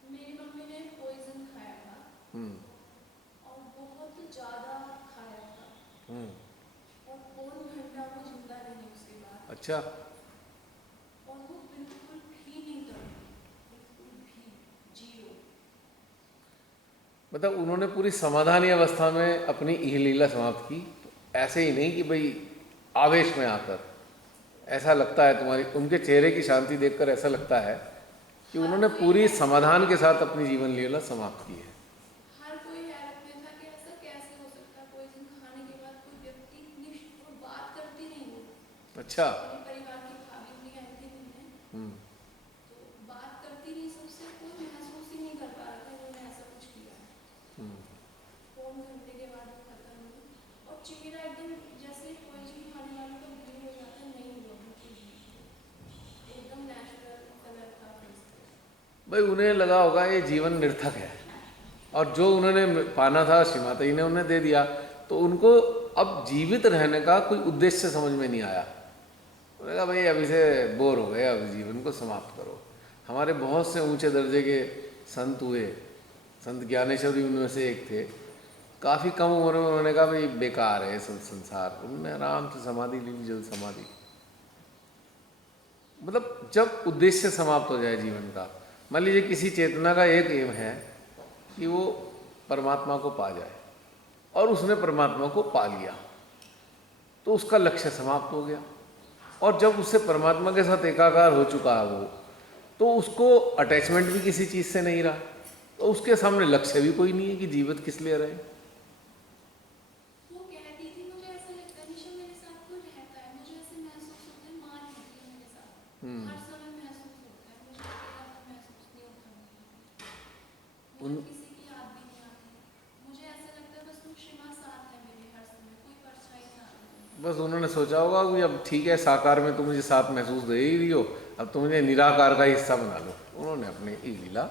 मेरी मम्मी ने पॉइजन खाया था और बहुत ज़्यादा खाया था और कौन घंटा वो जिंदा रही उसके बाद। अच्छा, और वो बिल्कुल भी नहीं तड़पी, बिल्कुल भी जीरो। मतलब उन्होंने पूरी समाधानी अवस्था में अपनी यह लीला समाप्त की। ऐसे ही नहीं कि भाई आवेश में आकर। ऐसा लगता है तुम्हारी, उनके चेहरे की शांति देखकर ऐसा लगता है कि उन्होंने पूरी समाधान के साथ अपनी जीवन लीला समाप्त की है। हर कोई हैरत में था कि ऐसा कैसे हो सकता है, पॉइजन खाने के बाद कोई व्यक्ति इतनी वो बात करती नहीं हो। अच्छा, मेरे परिवार की भाभी भी आई थी मिलने, तो बात करती नहीं, सबसे कोई महसूस ही नहीं कर पा रहा था उन्होंने ऐसा कुछ किया है। फोन घंटे के बाद वो खत्म हुई और चेहरा एकदम जैसे पॉइजन खाने वालों का ग्रीन हो जाता है, नहीं हुआ बिल्कुल भी। एकदम नेचुरल कलर था फेस पे। भाई उन्हें लगा होगा ये जीवन निर्थक है और जो उन्होंने पाना था श्री माता जी ने उन्हें दे दिया, तो उनको अब जीवित रहने का कोई उद्देश्य समझ में नहीं आया। उन्होंने कहा भाई अभी से बोर हो गए, अब जीवन को समाप्त करो। हमारे बहुत से ऊंचे दर्जे के संत हुए, संत ज्ञानेश्वर जी उनमें से एक थे। काफ़ी कम उम्र में उन्होंने कहा भाई बेकार है संसार। उन्होंने आराम से समाधि ली, जल समाधि। मतलब जब उद्देश्य समाप्त हो जाए जीवन का, मान लीजिए किसी चेतना का एक एम है कि वो परमात्मा को पा जाए और उसने परमात्मा को पा लिया, तो उसका लक्ष्य समाप्त हो गया। और जब उससे परमात्मा के साथ एकाकार हो चुका है वो, तो उसको अटैचमेंट भी किसी चीज़ से नहीं रहा, तो उसके सामने लक्ष्य भी कोई नहीं है कि जीवित किस लिए रहे। वो कहती थी मुझे ऐसा लगता है निशा मेरे साथ कोई रहता है, मुझे ऐसे महसूस होता है माँ रहती है मेरे साथ, हर समय महसूस होता है, मुझे अकेलापन महसूस नहीं होता, मुझे किसी की याद भी नहीं आती, मुझे ऐसा लगता है बस तुम शिमा साथ है मेरे हर समय, कोई परछाई साथ है। बस उन्होंने सोचा होगा कि अब ठीक है, साकार में तुम मुझे साथ महसूस दे ही रही हो, अब तुम मुझे निराकार का हिस्सा बना लो। उन्होंने अपनी लीला